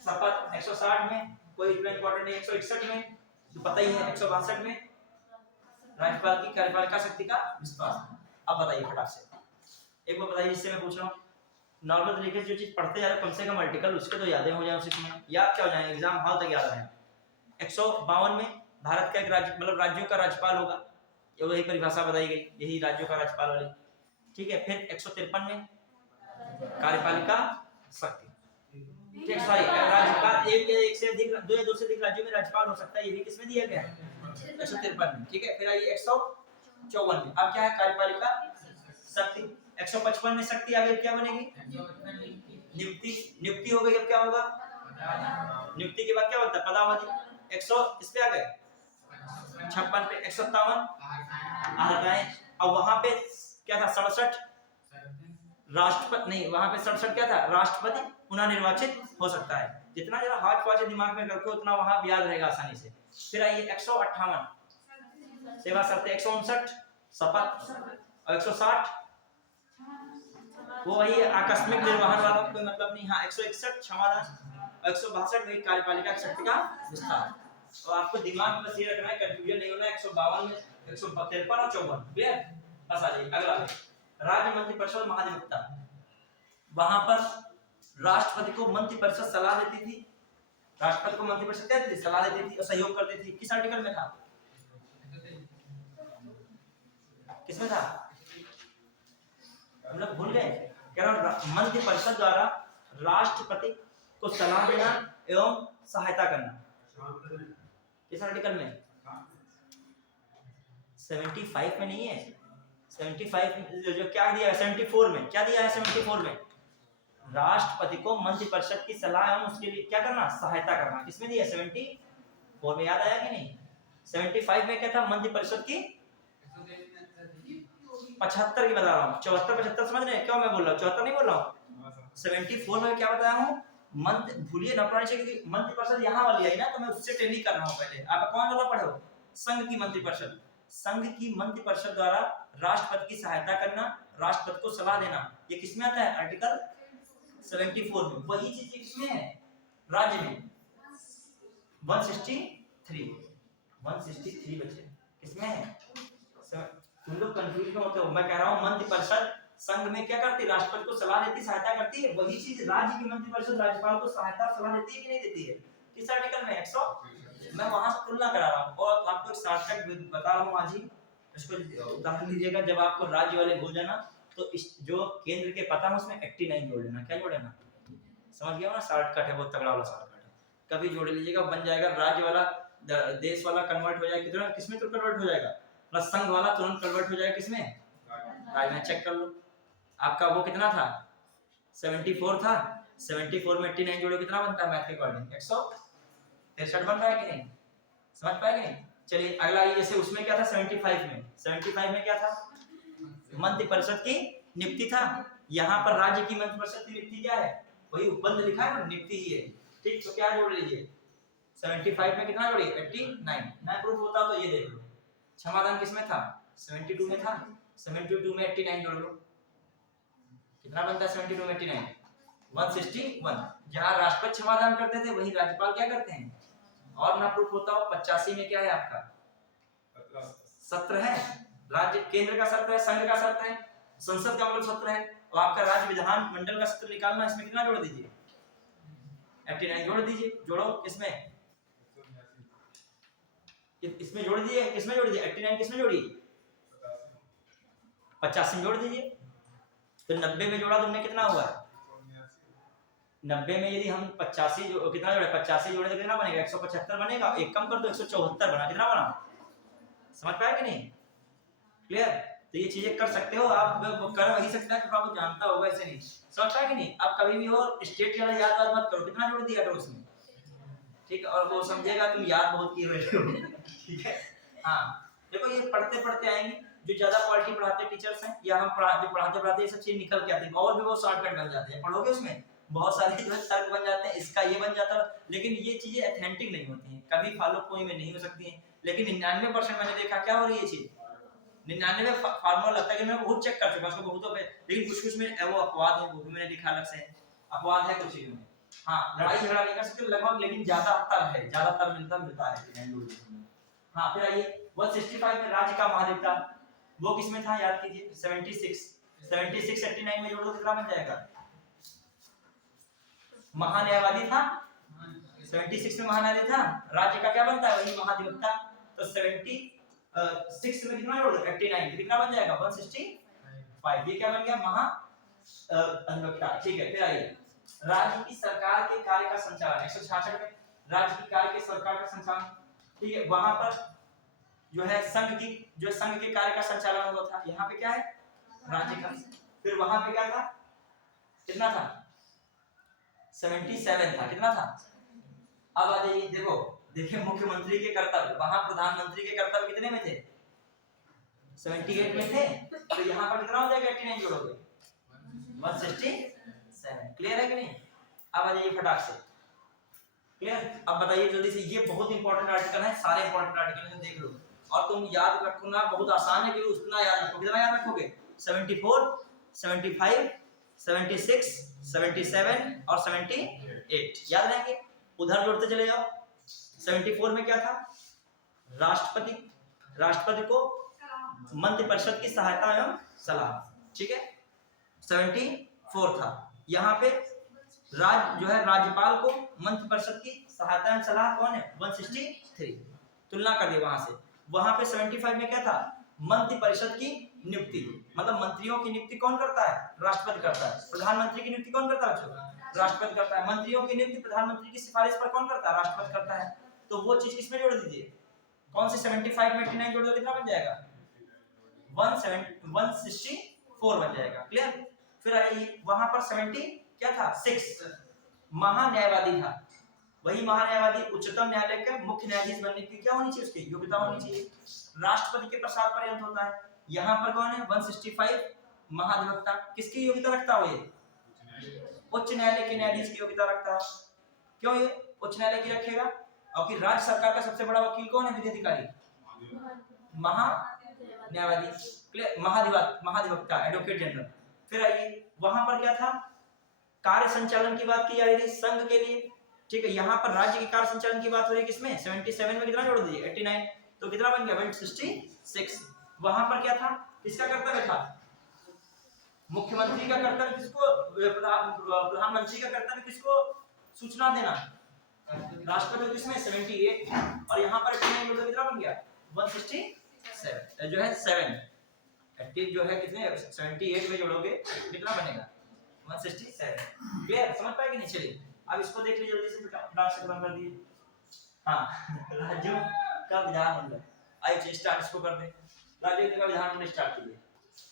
शपथ, 160 में कोई इतना इंपॉर्टेंट नहीं, 161 में तो पता ही है, 162 में राज्यपाल की कार्यपालिका शक्ति का विस्तार। अब बताइए फटाक से एक बार बताइए, इससे मैं पूछ रहा हूँ नॉर्मल तरीके से जो चीज पढ़ते जा रहे कम से कम आर्टिकल उसके तो यादें हो जाए, उसी समय याद क्या हो जाए, एग्जाम हॉल तक याद रहे। 152 में भारत का एक राज्य मतलब राज्यों का राज्यपाल होगा, ये वही परिभाषा बताई गई, यही राज्यों का राज्यपाल वाली। ठीक है, फिर 153 में कार्यपालिका शक्ति, ठीक सॉरी राज्यपाल एक से अधिक दो या दो से अधिक राज्यों में राज्यपाल हो सकता है, ये भी किसमें दिया गया है 153 में। ठीक है, फिर आइए 154 में, अब क्या है कार्यपालिका शक्ति। 155 में शक्ति आ गई, क्या बनेगी नियुक्ति, नियुक्ति हो गई, अब क्या होगा नियुक्ति के बाद क्या होता है पदावधि। 100 इस पे आ गए 56 पे 157 हटाएं, अब वहां पे क्या था 67 राष्ट्रपति नहीं, वहां पे 67 क्या था राष्ट्रपति पुनः निर्वाचित हो सकता है। जितना जरा हाथ पाँच दिमाग में रखो उतना वहां याद रहेगा आसानी से। फिर आइए 158 सेवा शर्तें, 159 शपथ और 160 वो वही आकस्मिक निर्वहन वाला कोई मतलब नहीं। हाँ 161 क्षमादान और 162 वही कार्यपालिका की शक्ति का विस्तार। तो आपको दिमाग में बस ये रखना है, कंफ्यूजन नहीं होना है। 152 में 153 और 54 क्लियर। बस आ जाइए अगला राज्य मंत्रिपरिषद महाधिवक्ता, वहां पर राष्ट्रपति को मंत्रिपरिषद सलाह देती थी, राष्ट्रपति को मंत्रिपरिषद क्या देती थी सलाह देती थी और सहयोग करती थी। किस आर्टिकल में था, किसमें था हम लोग भूल गए। कह रहा हूं मंत्रिपरिषद द्वारा राष्ट्रपति को सलाह देना एवं सहायता करना। किस आर्टिकल में 75 में नहीं है, 75 जो क्या दिया है 74 में, क्या दिया है 74 में राष्ट्रपति को मंत्रिपरिषद की सलाह एवं उसके लिए क्या करना सहायता करना। किसमें दिया 74 में, याद आया कि नहीं। 75 में क्या था मंत्रिपरिषद की 75 की बता रहा हूँ, 74 75 समझ रहे हैं क्यों मैं बोल रहा हूँ, 74 नहीं बोल रहा हूँ। 74 में क्या बताया हूँ मंत्र भूलिए ना पुरानी क्योंकि मंत्रिपरिषद यहाँ वाली आई ना, तो मैं उससे टेली कर रहा हूँ। पहले आप कौन वाला पढ़े हो संघ की मंत्रिपरिषद, संघ की मंत्रिपरिषद द्वारा राष्ट्रपति की सहायता करना, राष्ट्रपति को सलाह देना, ये किसमें आता है आर्टिकल 74 में। वही चीज किसमें है राज्य में 163 बच्चे किसमें है। तुम लोग कंफ्यूज क्यों होते हो, मैं कह रहा हूँ मंत्रिपरिषद संघ में क्या करती है राष्ट्रपति को सलाह देती सहायता करती है, वही चीज राज्य की मंत्रिपरिषद राज्यपाल को सहायता सलाह देती है कि नहीं देती है। किस आर्टिकल में 100 मैं वहां से तुलना करा रहा हूँ और आपको एक शॉर्टकट बता रहा हूँ आज ही, इसको उदाहरण लीजिएगा। जब आपको राज्य वाले भूल जाना तो इस जो केंद्र के पता है उसमें 89 जोड़ लेना। क्या जोड़ेना समझ गया ना, शॉर्टकट है बहुत तगड़ा वाला शॉर्टकट है, कभी जोड़ लीजिएगा बन जाएगा। राज्य वाला देश वाला कन्वर्ट हो जाएगा कितना किसमें तो कन्वर्ट हो जाएगा, प्लस संघ वाला तुरंत कन्वर्ट हो जाएगा किसमें राज्य में। चेक कर लो आपका वो कितना था 74 था, 74 में 89 जोड़ो कितना बनता है मैथ के अकॉर्डिंग 163 बन रहा है कि नहीं, समझ पाएंगे नहीं। चलिए अगला ये जैसे उसमें क्या था 75 में क्या था मंत्रिपरिषद की नियुक्ति था, यहाँ पर राज्य की मंत्रिपरिषद की नियुक्ति क्या है वही उपबंध लिखा है नियुक्ति ही है। ठीक तो क्या जोड़ लीजिए 75 में कितना जोड़िए 89 ना प्रूफ होता तो ये देख लो। क्षमादान किसमें था 72 में था, 72 में 89 जोड़ लो कितना बनता है 72 में 89 161। जहां राष्ट्रपति क्षमादान करते थे वही राज्यपाल क्या करते हैं। और ना प्रूफ होता हो 85 में क्या है आपका सत्र है, राज्य केंद्र का सत्र है, संघ का सत्र है, संसद का मतलब सत्र है और आपका राज्य विधान मंडल का सत्र निकालना। इसमें कितना जोड़ दीजिए 89 जोड़ दीजिए, जोड़ो किसमें इसमें जोड़ दीजिए, किसमें जोड़ दीजिए 89 किसमें जोड़िए 85 में जोड़ दीजिए। तो 90 में जोड़ा तुमने कितना हुआ 90 में यदि हम 85 जो कितना जोड़े 85 जोड़े तो कितना बनेगा 175 बनेगा, एक कम कर दो 174 बना, कितना बना समझ पाए कि नहीं क्लियर। तो ये चीजें कर सकते हो आप, कर वही सकता है कि आपको जानता होगा ऐसे नहीं समझ पाए कि नहीं। आप कभी भी हो स्टेट वाला याद मत करो कितना जोड़ दिया करो उसमें, ठीक है, और वो समझेगा तुम याद बहुत किए हुए हो ठीक है। हाँ देखो ये पढ़ते पढ़ते आएंगे, जो ज्यादा क्वालिटी पढ़ाते टीचर्स हैं या हम जो पढ़ाते ये सब चीज निकल के आती है और भी वो शॉर्टकट बन जाते हैं। पढ़ोगे उसमें बहुत सारे जो है तर्क बन जाते हैं, इसका ये बन जाता है, लेकिन ये चीजें ऑथेंटिक नहीं होती हैं, कभी फॉलो कोई में नहीं हो सकती हैं। लेकिन 99% मैंने देखा क्या हो रही है ये चीज 99 फार्मूला लगता है कि मैं बहुत चेक कर चुका उसको बहुतों पे, लेकिन कुछ में वो अपवाद है, वो भी मैंने लिखा अलग से अपवाद है कुछ चीजों में। हाँ लड़ाई झगड़ा नहीं कर सकते लगभग, लेकिन ज्यादातर है, ज्यादातर मिलता है। हाँ फिर आइए 165 में राज्य का महाधिवक्ता वो किसमें था याद कीजिए 76 89 में जोड़ दो कितना बन जाएगा महान्यायवादी था 76 में महान्यायवादी था राज्य का क्या बनता है वही महाधिवक्ता तो 76 में कितना जोड़ दो 89 कितना बन जाएगा 165 ये क्या बन गया महा अधिवक्ता ठीक है फिर आइए राज्य की सरकार के कार्य का संचालन 166 में राज्य की कार्य के सरकार का संचालन ठीक है वहां पर जो है संघ के कार्य का संचालन होता था यहाँ पे क्या है राज्य का फिर वहां पे क्या था कितना था 77 था कितना था अब आ जाइए देखिए मुख्यमंत्री के कर्तव्य वहां प्रधानमंत्री के कर्तव्य कितने में थे 78 में थे तो यहाँ पर कितना हो जाएगा 89 जोड़ोगे 167 क्लियर है कि नहीं अब आ जाइए फटाक से क्लियर अब बताइए जल्दी से ये बहुत इंपॉर्टेंट आर्टिकल है सारे इंपॉर्टेंट आर्टिकल में देख लो और तुम याद रखना बहुत आसान है क्योंकि उतना याद रखोगे कितना याद रखोगे 74 75 76 77 और 78 याद रहेंगे उधर जोड़ते चले जाओ 74 में क्या था राष्ट्रपति को मंत्रिपरिषद की सहायता एवं सलाह ठीक है 74 था यहाँ पे राज्यपाल को मंत्रिपरिषद की सहायता एवं सलाह कौन है 163 तुलना कर दिए वहां से वहां पे 75 में क्या था मंत्रिपरिषद की नियुक्ति मतलब मंत्रियों की नियुक्ति कौन करता है राष्ट्रपति करता है प्रधानमंत्री की नियुक्ति कौन करता है राष्ट्रपति करता है मंत्रियों की नियुक्ति प्रधानमंत्री की सिफारिश पर कौन करता है राष्ट्रपति करता है तो वो चीज किसमें जोड़ दीजिए कौन सी 75 में 89 जोड़ दो कितना बन जाएगा 164 बन जाएगा क्लियर फिर आइए वहां पर 70 क्या था 6 महान्यायवादी था वही महान्यायवादी उच्चतम न्यायालय का मुख्य न्यायाधीश बनने की क्या होनी चाहिए उसकी योग्यता होनी चाहिए राष्ट्रपति के प्रसाद पर्यंत होता है यहाँ पर कौन है 165 महाधिवक्ता किसकी योग्यता रखता है ये उच्च न्यायालय के न्यायाधीश की योग्यता रखता है क्यों ये उच्च न्यायालय की रखेगा और कि राज्य सरकार का सबसे बड़ा वकील कौन है विधि अधिकारी महान्यायवादी महाधिवक्ता एडवोकेट जनरल फिर आइए वहां पर क्या था कार्य संचालन की बात की जा रही थी संघ के लिए ठीक है यहाँ पर राज्य के कार्य संचालन की बात हो रही है किसमें 77 में कितना जोड़ दीजिए 89 तो कितना बन गया 166 वहां पर क्या था किसका कर्तव्य था मुख्यमंत्री का कर्तव्य किसको प्रधानमंत्री का कर्तव्य किसको सूचना देना राष्ट्रपति किसमें 78 और यहाँ पर 89 जोड़ दो कितना बन गया 167 जो है 7 एक्टिव जो है कितने 78 में जोड़ोगे कितना बनेगा 167 क्लियर समझ पाए कि नहीं चलिए अब इसको देख लीजिए जल्दी से फटाफट से खत्म कर दिए हाँ राज्यों का विधानमंडल आइए स्टार्ट इसको कर दे राज्यों का विधानमंडल स्टार्ट कीजिए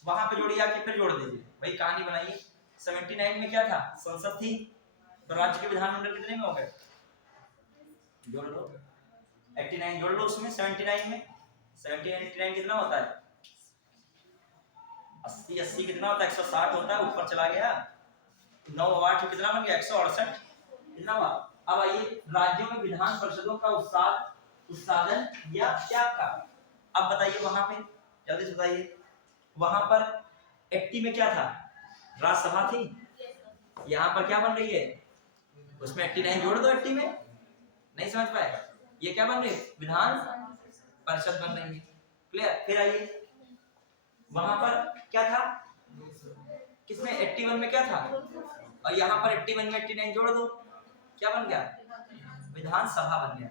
वहां पे जोड़िए आके फिर जोड़ दीजिए भाई कहानी बनाइए 79 में क्या था संसद थी तो राज्य के विधानमंडल कितने में हो गए जोड़ लो 89 जोड़ लो उसमें 79 में 79 कितना होता है 80 कितना होता है 160 होता है ऊपर चला गया 9 8 कितना बन गया 168 कितना हुआ अब आइए राज्यों में विधान परिषदों का उत्साधन या त्याग का अब बताइए वहां पे जल्दी से बताइए वहां पर 80 में क्या था राज्यसभा थी यहाँ पर क्या बन रही है उसमें 89 जोड़ दो 80 में नहीं समझ पाए ये क्या बन रही है विधान परिषद बन रही है क्लियर फिर आइए वहां पर क्या था किसमें 81 में क्या था और यहाँ पर 81 में 89 जोड़ दो क्या बन गया विधानसभा बन गया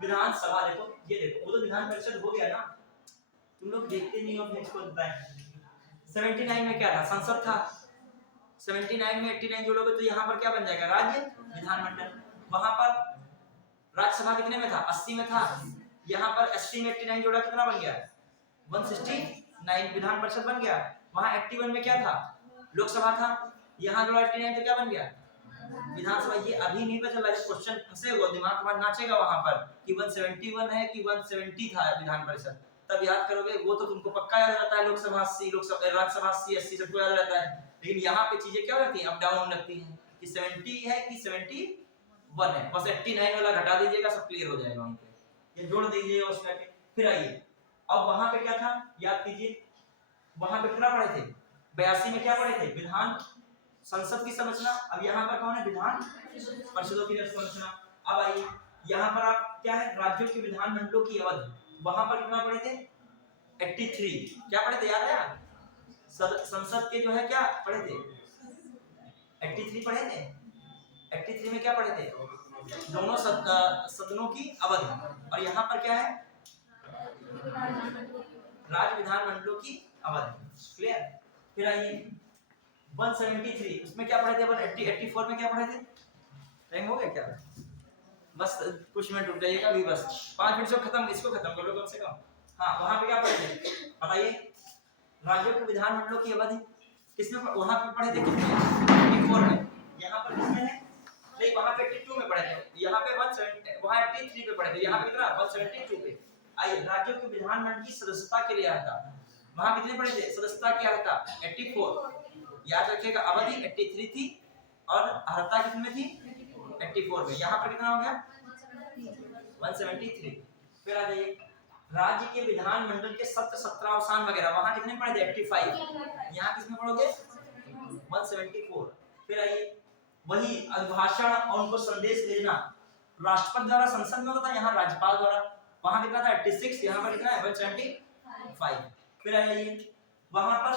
विधानसभा देखो ये देखो वो तो विधान परिषद हो गया ना तुम लोग देखते नहीं हो इसको बताएं 79 में क्या था संसद था 79 में 89 जोड़ोगे तो यहाँ पर क्या बन जाएगा राज्य विधानमंडल वहां पर राज्यसभा कितने में था 80 में था यहाँ पर 80 में 89 जोड़ा कितना बन गया 169 विधान परिषद बन गया वहां 81 में क्या था लोकसभा था यहाँ जोड़ा 89 तो क्या बन गया विधानसभा ये अभी नहीं पता चला क्वेश्चन फंसेगा दिमाग तुम्हारा नाचेगा वहां पर कि 171 है कि 170 था विधान परिषद तब याद करोगे वो तो तुमको पक्का याद रहता है लोकसभा 80 राज्यसभा 80 सबको याद रहता है लेकिन यहाँ पे चीजें क्या रहती हैं अप डाउन लगती हैं कि 70 है कि 71 है बस 89 वाला घटा दीजिएगा सब क्लियर हो जाएगा वहां पे ये जोड़ दीजिए उसमें फिर आइए अब वहां पे क्या था याद कीजिए वहां पे कितना पढ़े थे 82 में क्या पढ़े थे विधान संसद की संरचना अब यहाँ पर कौन है विधान परिषदों की संरचना अब आइए यहाँ पर आप क्या है राज्यों के विधानमंडलों की अवधि वहां पर कितना पढ़े थे 83 क्या पढ़े थे याद है यार संसद के जो है क्या पढ़े थे 83 पढ़े थे 83 में क्या पढ़े थे दोनों सदनों की अवधि और यहाँ पर क्या है राज्य विधानमंडलों की अवधि क्लियर। फिर आइए 173 उसमें क्या पढ़े थे 84 में क्या पढ़े थे टाइम हो गया क्या बस कुछ मिनट रुक जाइएगा अभी बस 5 मिनट से खत्म इसको खत्म कर लो कम से कम। हाँ वहां पे क्या पढ़े थे बताइए राज्यों के विधानमंडलों की अवधि किसमें वहां पे पढ़े थे किसमें 84 में यहाँ पर किसमें है नहीं वहां पे 82 में पढ़े थे यहाँ पे 170 वहां 83 पे पढ़े थे यहाँ पे कितना 172 पे। आइए राज्यों के विधानमंडल की सदस्यता के लिए आया था वहां कितने पढ़े थे सदस्यता की अर्हता 84 याद रखिएगा अवधि 83 थी और अर्हता कितने थी 84 में। यहाँ पर कितना हो गया 173। फिर आ जाइए राज्य के विधानमंडल के सत्र सत्रावसान वगैरह वहां कितने पढ़े थे 85 यहाँ किसमें पढ़ोगे 174। फिर आइए वही अभिभाषण और उनको संदेश भेजना राष्ट्रपति द्वारा संसद में होता था यहाँ राज्यपाल द्वारा वहां कितना था 86 यहाँ पर कितना है 175। फिर आ जाइए वहां पर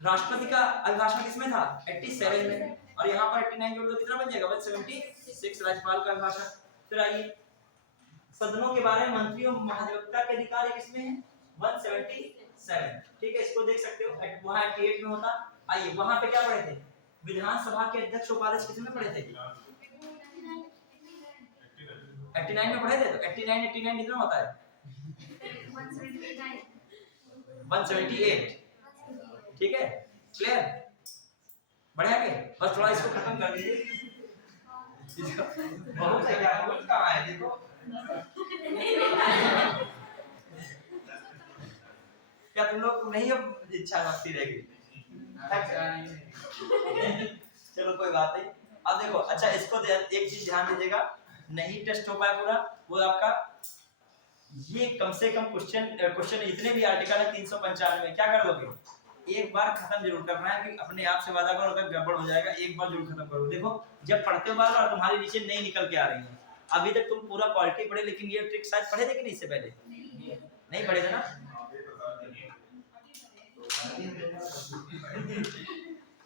राष्ट्रपति का अभिभाषण किसमें था 87 में और यहाँ पर 89 जोड़ दो कितना बन जाएगा 176 राज्यपाल का अभिभाषण। फिर आइए सदनों के बारे में मंत्रियों महाधिवक्ता के अधिकार किसमें है 177 ठीक है इसको देख सकते हो वहां 88 में होता। आइए वहां पे क्या पढ़े थे विधानसभा के अध्यक्ष उपाध्यक्ष किसमें पढ़े थे 89 में पढ़े थे तो 89 कितना होता है 178 ठीक है क्लियर बढ़िया के बस थोड़ा इसको खत्म कर दीजिए बहुत है क्या बहुत कहाँ है देखो क्या तुम लोग नहीं अब इच्छा शक्ति रहेगी चलो कोई बात नहीं। अब देखो अच्छा इसको एक चीज ध्यान दीजिएगा नहीं टेस्ट हो पाया पूरा वो आपका ये कम से कम क्वेश्चन जितने भी आर्टिकल है 395 में क्या कर लोगे एक बार खत्म जरूर करना है कि अपने आप से वादा करो अगर गड़बड़ हो जाएगा एक बार जरूर खत्म करो। देखो जब पढ़ते हो बार तुम्हारे नीचे नहीं निकल के आ रही है अभी तक तुम पूरा क्वालिटी पढ़े लेकिन ये ट्रिक शायद पढ़े थे कि नहीं इससे पहले नहीं पढ़े थे ना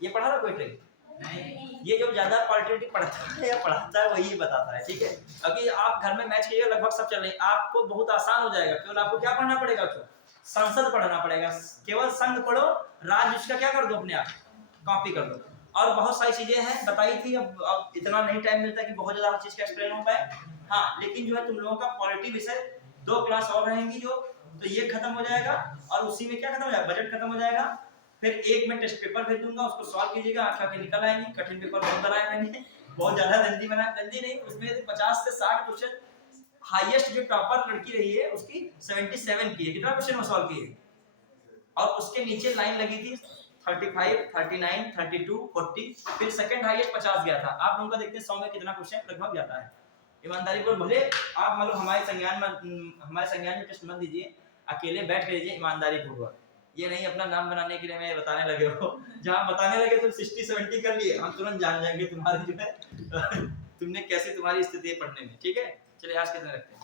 ये पढ़ा ना कोई ट्रिक नहीं ये जो ज्यादा क्वालिटेटिव पढ़ता है या पढ़ाता है वही बताता है ठीक है। अभी आप घर में मैच कीजिएगा लगभग सब चल रही आपको बहुत आसान हो जाएगा केवल आपको क्या पढ़ना पड़ेगा संसद पढ़ना पड़ेगा केवल संघ पढ़ो राज्य उसका क्या कर दो अपने आप कॉपी कर दो और बहुत सारी चीजें हैं बताई थी अब इतना नहीं टाइम मिलता कि बहुत ज्यादा हर चीज का एक्सप्लेन हो पाए। हाँ लेकिन जो है तुम लोगों का पॉलिटी विषय 2 क्लास और रहेंगी जो तो ये खत्म हो जाएगा और उसी में क्या खत्म हो जाएगा बजट खत्म हो जाएगा। फिर एक मैं टेस्ट पेपर भेज दूंगा उसको सॉल्व कीजिएगा आंख आके निकल आएंगी कठिन पेपर बहुत बनाया मैंने बहुत ज्यादा लंदी बनाया लंदी नहीं उसमें 50 से 60 क्वेश्चन हाईएस्ट जो टॉपर लड़की रही है उसकी 77 की है कितना क्वेश्चन सॉल्व किए और उसके नीचे लाइन लगी थी 35 39 32 40 फिर सेकंड हाईएस्ट 50 गया था। आप लोगों का देखते हैं 100 में कितना क्वेश्चन लगभग जाता है ईमानदारी पर भले आप मतलब हमारे संज्ञान में टेस्ट मत दीजिए अकेले बैठ के लीजिए ईमानदारी पूर्वक ये नहीं अपना नाम बनाने के लिए मैं बताने लगे हो जहाँ बताने लगे तुम 60-70 कर लिए हम तुरंत जान जाएंगे तुम्हारी जो है तुमने कैसे तुम्हारी स्थिति है पढ़ने में ठीक है। चलिए आज कितने रखते हैं।